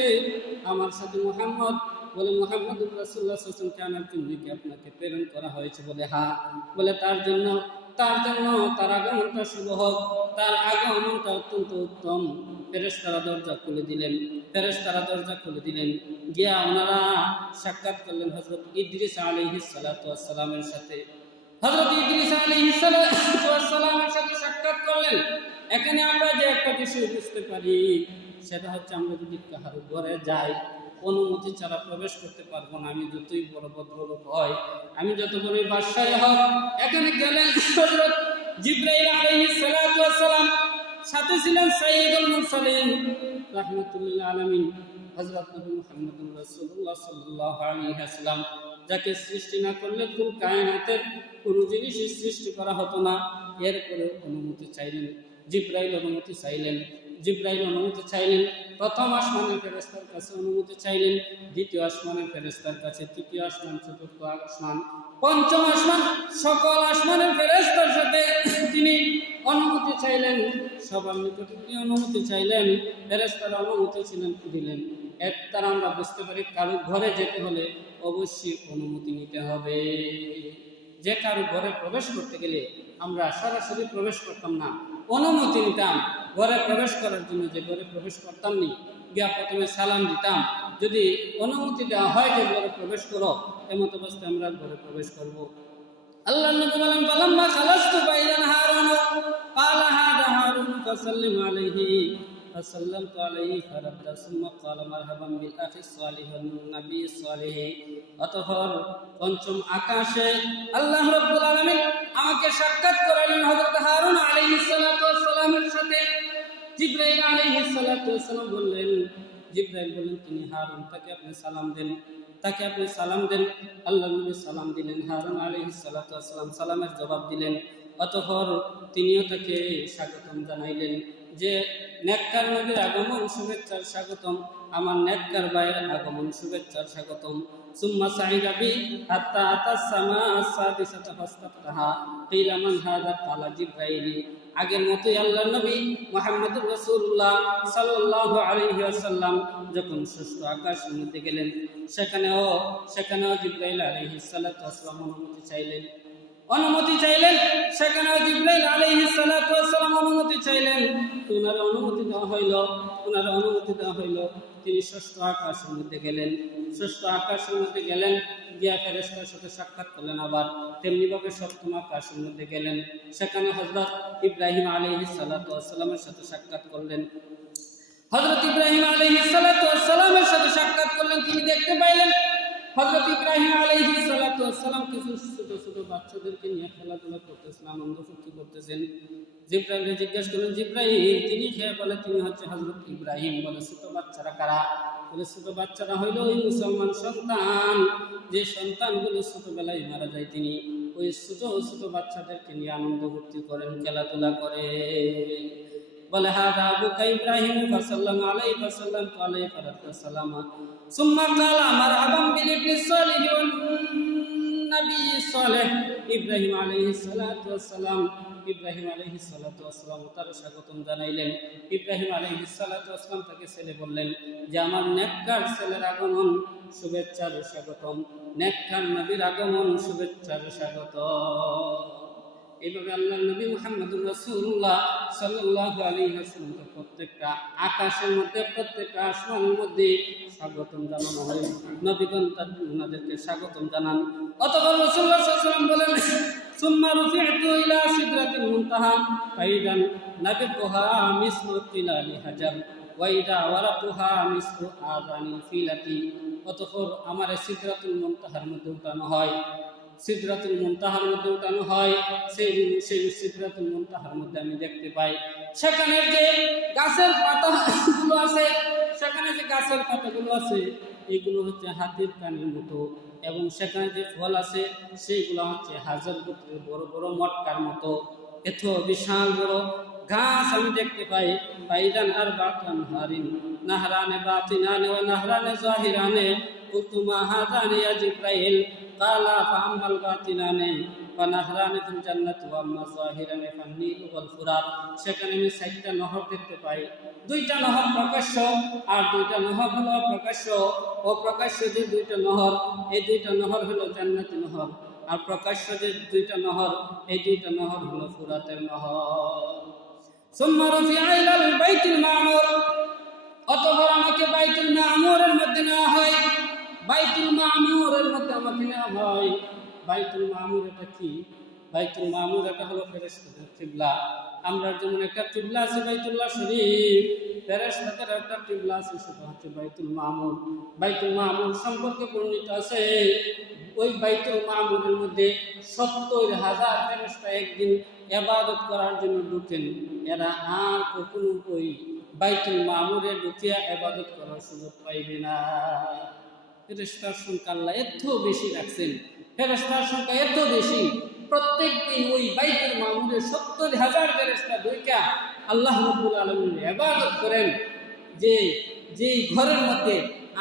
আমার সাথে মুহাম্মদ। বলে, মুহাম্মদুর রাসূলুল্লাহ সাল্লাল্লাহু আলাইহি ওয়াসাল্লামকে আনার জন্য কি আপনাকে প্রেরণ করা হয়েছে? বলে, হ্যাঁ। বলে, তার জন্য তার আগমনটা শুভ হোক, তার আগমনটা অত্যন্ত উত্তম। ফেরেশতারা দরজা খুলে দিলেন। গিয়া ওনারা সাক্ষাৎ করলেন হযরত ইদ্রিস আলাইহিস সালাতু ওয়াস সালামের সাথে। হযরত ইদ্রিস আলাইহিস সালাতু ওয়াস সালামের সাথে সাক্ষাৎ করলেন। এখানে আমরা যে একটা বিষয় বুঝতে পারি, সেটা হচ্ছে আমরা যদি কারো ঘরে যাই, অনুমতি ছাড়া প্রবেশ করতে পারবো না। আমি যতই বড় ভদ্রলোক হয়, আমি যত বড় বাদশাহ হই, এখানে গেলেন হযরত জিবরাইল আলাইহিস সালাতু ওয়াস সালাম, সাথে ছিলেন সাইয়্যিদুল মুরসালিন রাহমাতুল লিল আলামিন হযরত নবী মুহাম্মদুর রাসূলুল্লাহ সাল্লাল্লাহু আলাইহি ওয়াসাল্লাম, যাকে সৃষ্টি না করলে পুরো কায়নাতের কোনো জিনিসই সৃষ্টি করা হতো না। এরপরে অনুমতি চাইলেন জিবরাইল, অনুমতি চাইলেন। প্রথম আসমানের ফেরেশতার কাছে অনুমতি চাইলেন, দ্বিতীয় আসমানের ফেরেশতার কাছে, তৃতীয় আসমান, চতুর্থ আসমান, পঞ্চম আসমান, সকল আসমানের ফেরেশতার সাথে তিনি অনুমতি চাইলেন, সবার নিকট তিনি অনুমতি চাইলেন, ফেরেশতারা অনুমতি দিলেন। এর দ্বারা আমরা বুঝতে পারি কারো ঘরে যেতে হলে অবশ্যই অনুমতি নিতে হবে। যে কারো ঘরে প্রবেশ করতে গেলে আমরা সরাসরি প্রবেশ করতাম না, অনুমতি নিতাম। ঘরে প্রবেশ করার জন্য যে ঘরে প্রবেশ করতাম নি, গিয়া প্রথমে সালাম দিতাম। যদি অনুমতি দেওয়া হয় যে ঘরে প্রবেশ করো, এমত অবস্থায় আমরা ঘরে প্রবেশ করব। আল্লাহ নবী বলেন, ফালাম্মা খালাসতু বাইনা হারুন ক্বালা হাযা হারুন ফাসাল্লিম আলাইহি ফাসাল্লামতু আলাইহি ফারাদ্দা সুম্মা ক্বালা মারহাবান বিল আখি সালিহ ওয়ান নবী সালিহ। অতঃপর পঞ্চম আকাশে আল্লাহ রাব্বুল আলামিন আমাকে সাক্ষাৎ করালেন হযরত হারুন আলাইহিস সালাতু ওয়াস সালামের সাথে। জিবরাইল আলাইহিস সালাতু ওয়াস সালাম বললেন, জিবরাইল বললেন, তিনি হারুন, তাকে আপনি সালাম দেন, তাকে আপনি সালাম দেন। আল্লাহ নবী সালাম দিলেন, হারুন আলাইহিস সালাতু ওয়াস সালাম সালামের জবাব দিলেন। অতঃপর তিনিও তাকে স্বাগতম জানাইলেন যে নেককার নবীর আগমন শুভেচ্ছার স্বাগতম, আমার নেককার ভাইয়ের আগমন শুভেচ্ছার স্বাগতম। সুম্মা সাইদা বি হাত্তা আতাস সামা সাদিসাতা ফাস্তাফতাহা কিলা মান হাযা ক্বালা জিবরাইল। আগের মতোই আল্লাহর নবী মুহাম্মদুর রাসূলুল্লাহ সাল্লাল্লাহু আলাইহি ওয়াসাল্লাম যখন ষষ্ঠ আকাশের মধ্যে গেলেন, সেখানেও জিবরাইল আলাইহিস সালাতু ওয়াস সালাম অনুমতি চাইলেন। সেখানেও জিবরাইল আলাইহিস সালাতু ওয়াস সালাম অনুমতি চাইলেন। ওনার অনুমতি দেওয়া হইল। তিনি ষষ্ঠ আকাশের মধ্যে গেলেন। ষষ্ঠ আকাশের মধ্যে গেলেন, গিয়া ফেরেশতার সাথে সাক্ষাৎ করলেন। আবার তেমনিভাবে সপ্তম আকাশের মধ্যে গেলেন, সেখানে হযরত ইব্রাহিম আলাইহিস সালাতু ওয়াস সালামের সাথে সাক্ষাৎ করলেন। হযরত ইব্রাহিম আলাইহিস সালাতু ওয়াস সালামের সাথে সাক্ষাৎ করলেন। তিনি দেখতে পাইলেন হযরত ইব্রাহিম আলাইহিস সালাতু ওয়াস সালাম কিছু ছোট ছোট বাচ্চাদেরকে নিয়ে খেলাধুলা করতেছেন, আনন্দ ফুর্তি করতেছেন। জিবরাইল জিজ্ঞাসা করলেন, জিবরাইল তিনি কে? বলে, তিনি হচ্ছে হযরত ইব্রাহিম। বলে, ছোট বাচ্চারা কারা? বলে, ছোট বাচ্চারা হইল ওই মুসলমান সন্তান, যে সন্তানগুলো ছোটবেলায় মারা যায়, তিনি ওই ছোট ছোট বাচ্চাদেরকে নিয়ে আনন্দ ফুর্তি করেন, খেলাধুলা করে। বলে, হাযা আবুকা ইব্রাহিম ফাসাল্লাম আলাইহি ফাসাল্লামতু আলাইহি ফারাদ্দা সালামা সুম্মা ক্বালা মারহাবান বিল ইবনি সালিহ ওয়ান নবী সালিহ। ইব্রাহিম আলাইহিস সালাতু ওয়াস সালাম তার স্বাগতম জানাইলেন। ইব্রাহিম আলাইহিস সালাতু ওয়াস সালাম তাকে ছেলে বললেন যে আমার নেককার ছেলের আগমন শুভেচ্ছার স্বাগতম, নেককার নবীর আগমন শুভেচ্ছার স্বাগতম। এইভাবে আল্লাহ নবী মুহাম্মদুর রাসূলুল্লাহ সাল্লাল্লাহু আলাইহি ওয়াসাল্লাম প্রত্যেকটা আকাশের মধ্যে, প্রত্যেকটা আসমানের মধ্যে স্বাগতম জানানো হয়। নবীগণ তাদেরকে স্বাগতম জানান। অতঃপর রাসূলুল্লাহ সাল্লাল্লাহু আলাইহি ওয়াসাল্লাম বলেন, সুম্মা রুফি'তু ইলা সিদরাতিল মুনতাহা ফাইদান নাবিতুহা মিসলু তিলালি হাজার ওয়া ইদা ওয়ারাতুহা মিসলু আযানি ফিলাতি। অতঃপর আমার সিদরাতুল মুনতাহার মধ্যে উঠানো হয়, সিদরাতুল মুনতাহার মধ্যে উঠানো হয়। সেই সিদরাতুল মুনতাহার মধ্যে আমি দেখতে পাই সেখানে যে গাছের পাতাগুলো আছে, এইগুলো হচ্ছে হাতির কানের মতো, এবং সেখানে যে ফল আছে সেইগুলো হচ্ছে হাজার গোত্রের বড় বড় মটকার মতো। এত বিশাল বড় গাছ আমি দেখতে পাই। বাইদান আর বাতান হারিন নাহরানে বাতিনানে ওয়া নাহরানে জাহিরানে কুলতু মা হাদানি ইয়া জিবরাইল ক্বালা ফাআম্মাল বাতিনানে ওয়া নাহরানে ফিল জান্নাতি ওয়া আম্মা জাহিরানে ফান্নীল ওয়াল ফুরাত। সেখানে আমি 4টা নহর দেখতে পাই। 2টা নহর প্রকাশ্য আর 2টা নহর হলো অপ্রকাশ্য। অপ্রকাশ্য যে 2টা নহর, এই 2টা নহর হলো জান্নাতি নহর, আর প্রকাশ্য যে 2টা নহর, এই 2টা নহর হলো ফুরাতের নহর। সুম্মা রুফিআ ইলাল বাইতুল মামুর। অতঃপর আমাকে বাইতুল মামুরের মধ্যে নেওয়া হয়। বাইতুল মামুরের মধ্যে আমাকে নেওয়া হয়। বাইতুল মামুর এটা কি? বাইতুল মামুর এটা হলো ফেরেশতাদের কিবলা। আমরা যেমন একটা কিবলা আছে বাইতুল্লাহ শরীফ, ফেরেশতাদের একটা কিবলা আছে, সেটা হচ্ছে বাইতুল মামুর। বাইতুল মামুর সম্পর্কে বর্ণিত আছে, ওই বাইতুল মামুরের মধ্যে 70,000 ফেরেশতা একদিন ইবাদত করার জন্য ঢুকেন। এরা আর কখনো ওই বাইতুল মামুরে ঢুকিয়া ইবাদত করার সুযোগ পাইবে না। ফেরেশতার সংখ্যা আল্লাহ এত বেশি রাখছেন, ফেরেশতার সংখ্যা এত বেশি, প্রত্যেক দিন ওই বাইতুল মামুরে 70,000 ফেরেশতা ঢুকিয়া আল্লাহ রাব্বুল আলামিনের ইবাদত করেন, যে ঘরের মধ্যে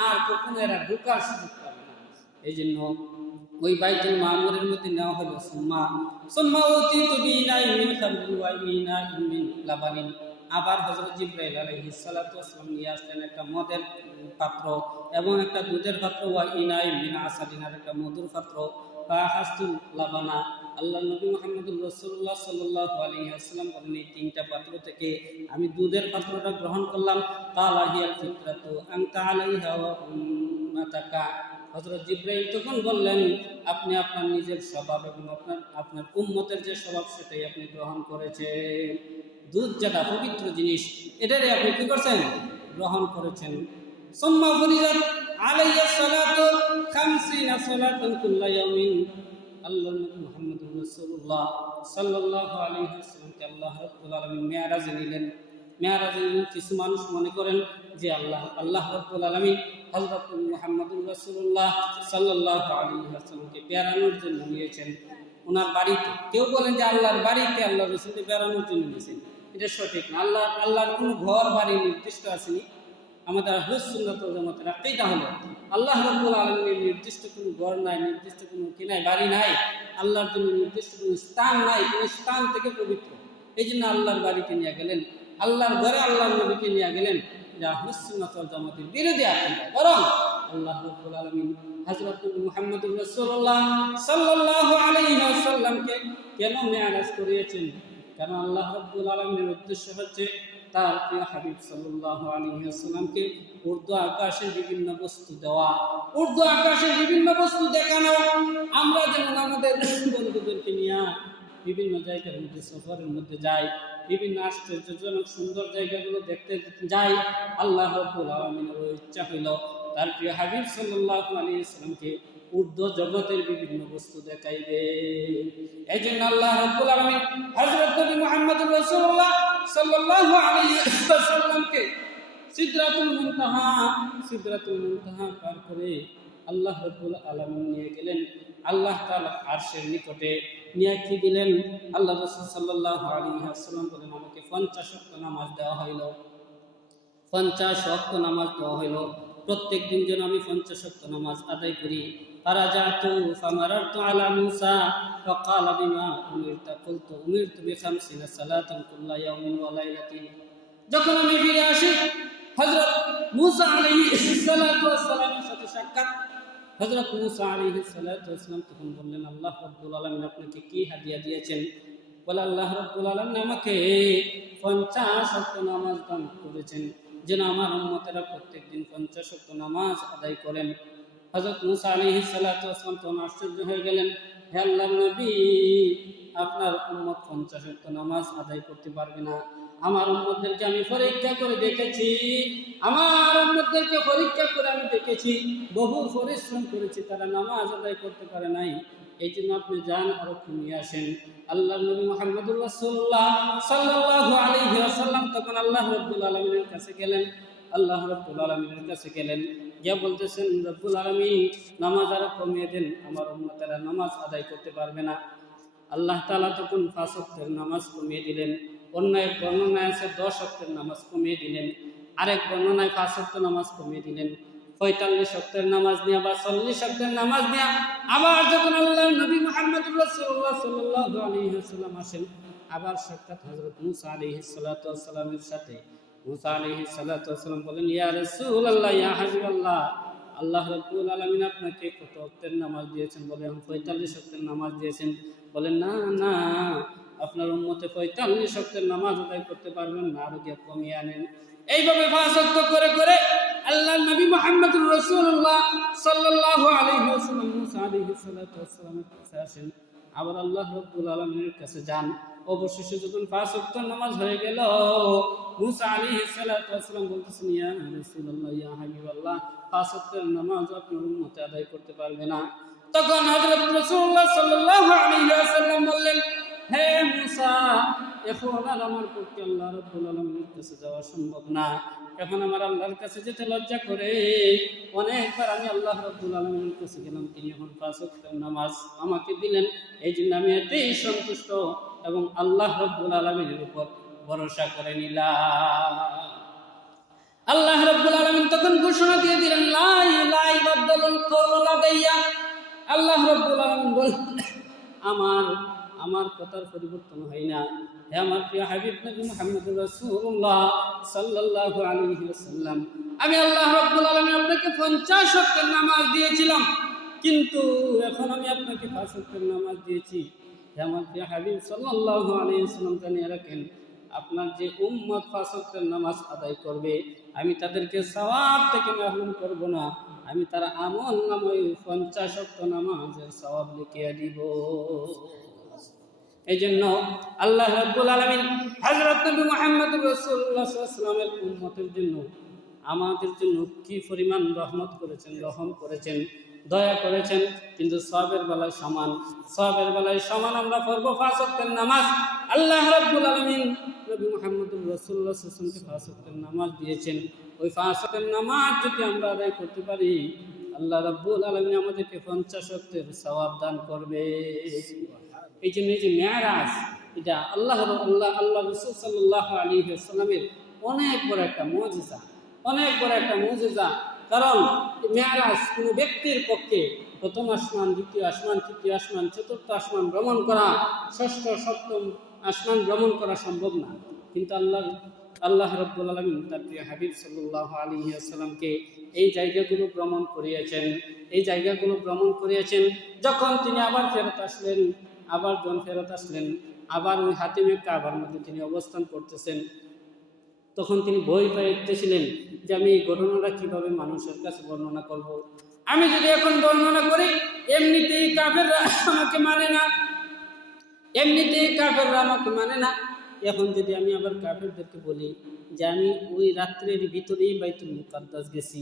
আর কখনো এরা ঢোকার সুযোগ পাবে না। এই জন্য ওই বাইতুল মামুরের মধ্যে নেওয়া হলো সুম্মা উতিতু বিনাইন মিন খামরিন ওয়া ইনাইন মিন লাবানিন। আবার হযরত জিবরাইল আলাইহিস সালাতু ওয়াস সালাম নিয়ে আসলেন একটা মদের পাত্র এবং একটা দুধের পাত্র, ওয়া ইনাইন মিন আসালিন, আর একটা মধুর পাত্র। ফাহাসতুল লাবানা, আল্লাহ নবী মুহাম্মদুর রাসূলুল্লাহ সাল্লাল্লাহু আলাইহি ওয়াসাল্লাম বলেন এই তিনটা পাত্র থেকে আমি দুধের পাত্রটা গ্রহণ করলাম। কালা হিয়াল ফিতরাতু আনতা আলাইহা ওয়া উম্মাতাকা। হযরত জিবরাইল তখন বললেন আপনি আপনার নিজের স্বভাব এবং আপনার উম্মতের যে স্বভাব সেটাই আপনি গ্রহণ করেছেন। দুধ যেটা পবিত্র জিনিস, এটারে আপনি কি করছেন? গ্রহণ করেছেন। সুম্মা ফরিজাত আলাইহিস সালাতু 50 সালাতান কুল্লা ইয়াউমিন। আল্লাহ নবী মুহাম্মদুর রাসূলুল্লাহ সাল্লাল্লাহু আলাইহি ওয়াসাল্লামকে আল্লাহ রাব্বুল আলামিন মেরাজে নিলেন। মেরাজে কিছু মানুষ মনে করেন যে আল্লাহ রাব্বুল আলামিন হযরত মুহাম্মদুর রাসূলুল্লাহ সাল্লাল্লাহু আলাইহি ওয়াসাল্লামকে বেড়ানোর জন্য নিয়েছেন ওনার বাড়িতে। কেউ বলেন যে আল্লাহর বাড়িতে আল্লাহ রাসূলকে বেড়ানোর জন্য নিয়েছেন। এটা সঠিক না। আল্লাহর কোনো ঘর বাড়ি নির্দিষ্ট আসেনি। আমাদের আহলুস সুন্নাত ওয়াল জামাতের আকীদা হলো আল্লাহ রাব্বুল আলামিনের নির্দিষ্ট কোনো ঘর নাই, নির্দিষ্ট কোনো কি নাই, বাড়ি নাই, আল্লাহর জন্য নির্দিষ্ট কোনো স্থান নাই, কোনো স্থান থেকে পবিত্র। এই জন্য আল্লাহর বাড়িতে নিয়ে গেলেন, আল্লাহর ঘরে আল্লাহর নবীকে নিয়ে গেলেন। যা আহলুস সুন্নাত ওয়াল জামাতের বিরোধী আকীদা। বরং আল্লাহ রাব্বুল আলামিন হযরত মুহাম্মদুর রাসূলুল্লাহ সাল্লাল্লাহু আলাইহি ওয়াসাল্লামকে কেন মেরাজ করিয়েছেন? কারণ আল্লাহ রাব্বুল আলামিনের উদ্দেশ্য হচ্ছে তার প্রিয় হাবিব সাল্লাল্লাহু আলাইহি ওয়াসাল্লামকে ঊর্ধ্ব আকাশের বিভিন্ন বস্তু দেওয়া, ঊর্ধ্ব আকাশের বিভিন্ন বস্তু দেখানো। আমরা যেমন আমাদের বন্ধুদেরকে নিয়ে বিভিন্ন জায়গার মধ্যে সফরের মধ্যে যাই, বিভিন্ন আশ্চর্যজনক সুন্দর জায়গাগুলো দেখতে যাই, আল্লাহ রাব্বুল আলামিনের ইচ্ছা হইল তার প্রিয় হাবিব সাল্লাল্লাহু আলাইহি ওয়াসাল্লামকে ঊর্ধ্ব জগতের বিভিন্ন বস্তু দেখাইবে। এই জন্য আল্লাহ রাব্বুল আলামিন হযরত নবী মুহাম্মদুর রাসূলুল্লাহ সাল্লাল্লাহু আলাইহি ওয়াসাল্লামকে সিদরাতুল মুনতাহা পার করে আল্লাহ রাব্বুল আলামিন নিয়ে গেলেন আল্লাহ তাআলার আরশের নিকটে। নিয়ে কি দিলেন? আল্লাহ রাসূল সাল্লাল্লাহু আলাইহি ওয়াসাল্লাম বলেন আমাকে 50 ওয়াক্ত নামাজ দেওয়া হইল। 50 ওয়াক্ত নামাজ দেওয়া হইল। প্রত্যেক দিন যেন আমি 50 ওয়াক্ত নামাজ আদায় করি। ফারাজাতু ফামারারতু আলা মূসা ফাকালা বিমা উমিরতা কুলতু উমিরতু বি50 সালাতান কুল্লা ইয়াউমিন ওয়া লাইলাতিন। যখন আমি ফিরে আসি হযরত মূসা আলাইহিস সালাতু ওয়াস সালামের সাথে সাক্ষাৎ, হযরত মূসা আলাইহিস সালাতু ওয়াস সালাম তখন বললেন আল্লাহ রাব্বুল আলামিন আপনাকে কি হাদিয়া দিয়েছেন? বলে আল্লাহ রাব্বুল আলামিন আমাকে 50 ওয়াক্ত নামাজ দান করেছেন যেন আমার উম্মতেরা প্রত্যেকদিন 50 ওয়াক্ত নামাজ আদায় করেন। হযরত মূসা আলাইহিস সালাতু ওয়াস সালাম তখন আশ্চর্য হয়ে গেলেন, হে আল্লাহর নবী আপনার উম্মত 50 ওয়াক্ত নামাজ আদায় করতে পারবে না। আমার উম্মতদেরকে আমি পরীক্ষা করে দেখেছি, আমি দেখেছি বহু পরিশ্রম করেছি, তারা নামাজ আদায় করতে পারে নাই। এই জন্য আপনি যান আরো কমিয়ে আসেন। আল্লাহ নবী মুহাম্মদুর রাসূলুল্লাহ সাল্লাল্লাহু আলাইহি ওয়াসাল্লাম তখন আল্লাহ রাব্বুল আলামিনের কাছে গেলেন। গিয়ে বলতেছেন রব্বুল আলামিন নামাজ আরো কমিয়ে দেন, আমার উম্মতেরা নামাজ আদায় করতে পারবে না। আল্লাহ তাআলা তখন 5 ওয়াক্তের নামাজ কমিয়ে দিলেন। অন্য এক বর্ণনায় আছে 10 ওয়াক্তের নামাজ কমিয়ে দিলেন, আরেক বর্ণনায় 5 ওয়াক্ত নামাজ কমিয়ে দিলেন। 45 ওয়াক্তের নামাজ নিয়ে বা 40 ওয়াক্তের নামাজ নিয়ে আবার যখন আল্লাহর নবী মুহাম্মদুর রাসূলুল্লাহ সাল্লাল্লাহু আলাইহি ওয়াসাল্লাম আসেন, আবার সাক্ষাৎ হযরত মূসা আলাইহিস সালাতু ওয়াস সালামের সাথে। মূসা আলাইহিস সালাতু ওয়াস সালাম বলেন ইয়া রাসূলুল্লাহ, ইয়া হাবিবাল্লাহ, আল্লাহ রাব্বুল আলামিন আপনাকে কত ওয়াক্তের নামাজ দিয়েছেন? বলেন 45 ওয়াক্তের নামাজ দিয়েছেন। বলেন না, আপনার উম্মতে 45 ওয়াক্তের নামাজ আদায় করতে পারবেন না, আরো দিয়ে কমিয়ে আনেন। এইভাবে 5 ওয়াক্ত করে করে আল্লাহর নবী মুহাম্মদুর রাসূলুল্লাহ সাল্লাল্লাহু আলাইহি ওয়াসাল্লাম মূসা আলাইহিস সালাতু ওয়াস সালামের কাছে আসেন, আবার আল্লাহ রাব্বুল আলামিনের কাছে যান। অবশেষে যখন 5 ওয়াক্ত নামাজ হয়ে গেল, মূসা আলাইহিস সালাতু ওয়াস সালাম বলতেছেন ইয়া রাসূলুল্লাহ, ইয়া হাবিবাল্লাহ, 5 ওয়াক্তের নামাজ আপনার উম্মতে আদায় করতে পারবে না। তখন হযরত রাসূলুল্লাহ সাল্লাল্লাহু আলাইহি ওয়াসাল্লাম বললেন, হে মূসা, এখন আর আমার পক্ষে আল্লাহ রাব্বুল আলামিনের কাছে যাওয়া সম্ভব না। এখন আমার আল্লাহর কাছে যেতে লজ্জা করে। অনেকবার আমি আল্লাহ রাব্বুল আলামিনের কাছে গেলাম, তিনি এখন 5 ওয়াক্তের নামাজ আমাকে দিলেন। এই জন্য আমি এতেই সন্তুষ্ট এবং আল্লাহ রাব্বুল আলামিনের উপর ভরসা করে নিলাম। আল্লাহ রাব্বুল আলামিন তখন ঘোষণা দিয়ে দিলেন লা ইলাহা ইল্লাল্লাহুল কাওলু লাদাইয়া, আল্লাহ রাব্বুল আলামিন বলেন, আমার আমার কথার পরিবর্তন হয় না। হে আমার প্রিয় হাবিব নবী মুহাম্মদুর রাসূলুল্লাহ সাল্লাল্লাহু আলাইহি ওয়াসাল্লাম, আমি আল্লাহ রাব্বুল আলামিন আপনাকে 50 ওয়াক্তের নামাজ দিয়েছিলাম, কিন্তু এখন আমি আপনাকে 5 ওয়াক্তের নামাজ দিয়েছি। হে আমার প্রিয় হাবিব সাল্লাল্লাহু আলাইহি ওয়াসাল্লাম, জানিয়ে রাখেন, আপনার যে উম্মত 5 ওয়াক্তের নামাজ আদায় করবে, আমি তাদেরকে সওয়াব থেকে মাহরুম করব না, আমি তার আমল নামায় 50 ওয়াক্ত নামাজের সওয়াব লিখিয়ে দিব। এই জন্য আল্লাহ রাব্বুল আলামিন হযরত নবী মুহাম্মদুর রাসূলুল্লাহ সাল্লাল্লাহু আলাইহি ওয়াসাল্লামের উম্মতের জন্য, আমাদের জন্য কি পরিমাণ রহমত করেছেন, রহম করেছেন, দয়া করেছেন। কিন্তু সওয়াবের বেলায় সমান, সওয়াবের বেলায় সমান আমরা পড়ব 5 ওয়াক্তের নামাজ। আল্লাহ রাব্বুল আলামিন নবী মুহাম্মদুর রাসূলুল্লাহ সাল্লাল্লাহু আলাইহি ওয়াসাল্লামকে 5 ওয়াক্তের নামাজ দিয়েছেন। ওই 5 ওয়াক্তের নামাজ যদি আমরা আদায় করতে পারি, আল্লাহ রাব্বুল আলামিন আমাদেরকে 50 ওয়াক্তের সওয়াব দান করবে। এই জন্য এই যে মেরাজ, এটা আল্লাহ রাসূল সাল্লাল্লাহু আলাইহি ওয়াসাল্লামের অনেক বড় একটা মুজিজা, অনেক বড় একটা মুজিজা। কারণ মেরাজ কোনো ব্যক্তির পক্ষে প্রথম আসমান, দ্বিতীয় আসমান, তৃতীয় আসমান, চতুর্থ আসমান ভ্রমণ করা, ষষ্ঠ সপ্তম আসমান ভ্রমণ করা সম্ভব না। কিন্তু আল্লাহ রাব্বুল আলামিন তার প্রিয় হাবিব সাল্লাল্লাহু আলাইহি ওয়াসাল্লামকে এই জায়গাগুলো ভ্রমণ করিয়েছেন, এই জায়গাগুলো ভ্রমণ করিয়েছেন। যখন তিনি আবার ফেরত আসলেন, আবার যখন ফেরত আসলেন, আবার ওই হাতিমে কাবার মধ্যে তিনি অবস্থান করতেছেন, তখন তিনি ভয় পেয়েছিলেন যে আমি এই ঘটনাটা কিভাবে মানুষের কাছে বর্ণনা করব। আমি যদি এখন বর্ণনা করি, এমনিতেই কাফেররা আমাকে মানে না, এমনিতেই কাফেররা আমাকে মানে না। এখন যদি আমি আবার কাফেরদেরকে বলি যে আমি ওই রাত্রের ভিতরেই বাইতুল মুকাদ্দাস গেছি,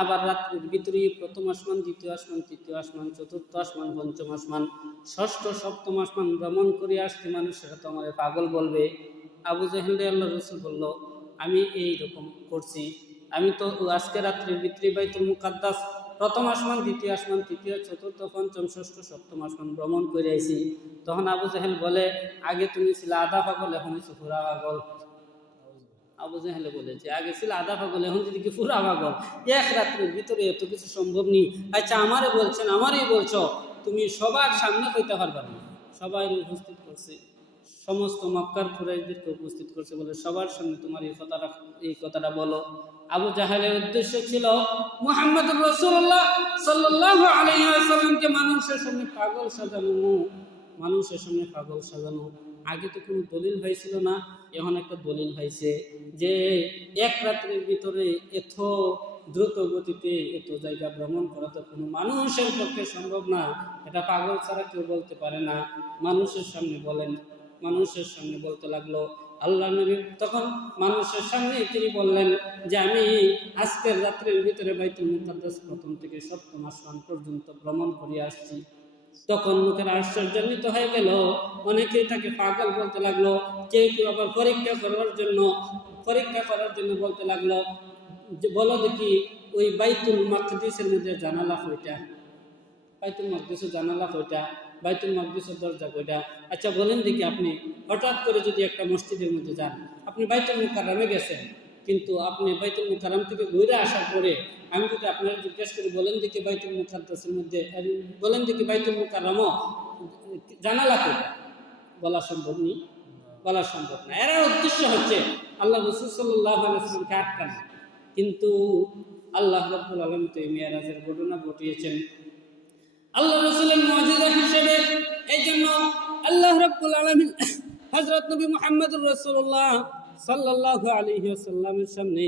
আবার রাত্রের ভিতরেই প্রথম আসমান, দ্বিতীয় আসমান, তৃতীয় আসমান, চতুর্থ আসমান, পঞ্চম আসমান, ষষ্ঠ সপ্তম আসমান ভ্রমণ করে আসতে, মানুষেরা তো আমার পাগল বলবে। আবু জাহেল আল্লাহ রাসূল বলল, আমি এই রকম করছি, আমি তো আজকে রাত্রের ভিতরে বাইতুল মুকাদ্দাস প্রথম আসমান, দ্বিতীয় আসমান, তৃতীয়, চতুর্থ, পঞ্চম, ষষ্ঠ, সপ্তম আসমান ভ্রমণ করে আইছি। তখন আবু জাহেল বলে, আগে তুমি ছিল আধা পাগল, এখন হচ্ছে পুরা পাগল। আবু জাহেল বলে যে আগে ছিল আধা পাগল, এখন যদি কি পুরা পাগল, এক রাত্রের ভিতরে এত কিছু সম্ভব নেই। আচ্ছা আমারে বলছেন, আমারই বলছো, তুমি সবার সামনে কইতে পারবা না। সবাই উপস্থিত করছে, সমস্ত মক্কার কুরাইশদেরকে উপস্থিত করছে, বলে সবার সামনে তোমার এই কথাটা বলো। আবু জাহেলের উদ্দেশ্য ছিল মুহাম্মদুর রাসূলুল্লাহ সাল্লাল্লাহু আলাইহি ওয়াসাল্লামকে মানুষের সামনে পাগল সাজানো, মানুষের সামনে পাগল সাজানো। আগে তো কোনো দলিল হয়েছিল না, এখন একটা দলিল হয়েছে যে এক রাত্রের ভিতরে এত দ্রুত গতিতে এত জায়গা ভ্রমণ করা তো কোনো মানুষের পক্ষে সম্ভব না, এটা পাগল ছাড়া কেউ বলতে পারে না। মানুষের সামনে বলেন, মানুষের সামনে বলতে লাগলো। আল্লাহ নবী তখন মানুষের সামনে তিনি বললেন যে আমি আজকের রাত্রের ভিতরে বাইতুল মুকাদ্দাস প্রথম থেকে সপ্তম আসমান পর্যন্ত ভ্রমণ করে আসছি। তখন লোকেরা আশ্চর্যান্বিত হয়ে গেল, অনেকেই তাকে পাগল বলতে লাগলো, কেউ কেউ আবার পরীক্ষা করার জন্য বলতে লাগলো যে বলো দেখি ওই বাইতুল মাকদিসের মধ্যে জানালা কয়টা, বাইতুল মাকদিসের জানালা কয়টা, বাইতুল মাকদিসের দরজা কয়টা, আচ্ছা বলেন দেখি আপনি হঠাৎ করে যদি একটা মসজিদের মধ্যে যান, আপনি বাইতুল মুকাররমে গেছেন, কিন্তু আপনি বাইতুল মুকাররম থেকে ঘুরে আসার পরে আমি যদি আপনারা জিজ্ঞেস করি বলেন দেখি বাইতুল মুকাদ্দাসের মধ্যে, বলেন দেখি বাইতুল মুকাররম জানালা কয়টা, বলা সম্ভব নেই, বলা সম্ভব না। এর উদ্দেশ্য হচ্ছে আল্লাহ রাসূল সাল্লাল্লাহু আলাইহি ওয়াসাল্লামকে আটকানো। কিন্তু আল্লাহ রাব্বুল আলামিন তো এই মিরাজের ঘটনা ঘটিয়েছেন আল্লাহ রাসূলের মুজিজা হিসেবে। এই জন্য আল্লাহ রাব্বুল আলামিন হযরত নবী মুহাম্মদুর রাসূলুল্লাহ সাল্লাল্লাহু আলাইহি ওয়াসাল্লামের সামনে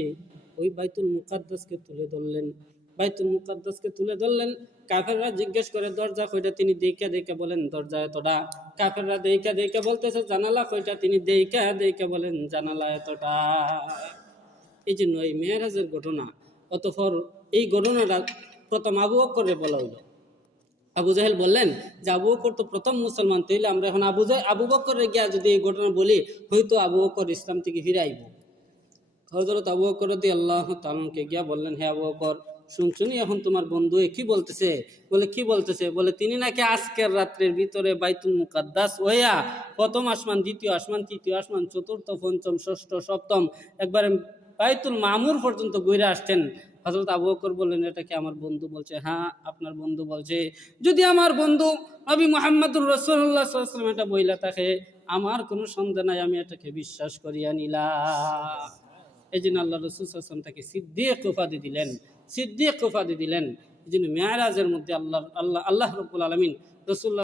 ওই বাইতুল মুকাদ্দাসকে তুলে ধরলেন, বাইতুল মুকাদ্দাসকে তুলে ধরলেন। কাফেররা জিজ্ঞেস করে দরজা কয়টা, তিনি দেখে বলেন দরজা এতটা। কাফেররা দেখে বলতেছে জানালা কয়টা, তিনি দেখে বলেন জানালা এতটা। এই জন্য এই মেরাজের ঘটনা, অতঃপর এই ঘটনাটা প্রথম আবু বকরের বলা হইল। আবু জাহেল বললেন যে আবু বকর তো প্রথম মুসলমান, তাইলে আমরা এখন আবু বকরের গিয়া যদি এই ঘটনা বলি, হয়তো আবু বকর ইসলাম থেকে ফিরে আইব। হযরত আবু বকর রাদিয়াল্লাহু তাআলাকে গিয়া বললেন, হে আবু বকর, শুনছুনি এখন তোমার বন্ধু কি বলতেছে? বলে কি বলতেছে? বলে তিনি নাকি আজকের রাত্রের ভিতরে বাইতুল মুকাদ্দাস হইয়া প্রথম আসমান, দ্বিতীয় আসমান, তৃতীয় আসমান, চতুর্থ, পঞ্চম, ষষ্ঠ, সপ্তম একবারে বাইতুল মামুর পর্যন্ত ঘুরে আসছেন। হযরত আবু বকর বললেন, এটা কি আমার বন্ধু বলছে? হ্যাঁ, আপনার বন্ধু বলছে। যদি আমার বন্ধু নবী মুহাম্মদুর রাসূলুল্লাহ সাল্লাল্লাহু আলাইহি ওয়াসাল্লাম এটা বইলা থাকে, আমার কোনো সন্দেহ নাই, আমি এটাকে বিশ্বাস করিয়া নিলাম। এই জন্য আল্লাহ রাসূল সাল্লাল্লাহু আলাইহি ওয়াসাল্লাম তাকে সিদ্দিক উপাধি দিলেন, সিদ্দিক উপাধি দিলেন। এই জন্য মেরাজের মধ্যে আল্লাহ রাব্বুল আলামিন রাসূল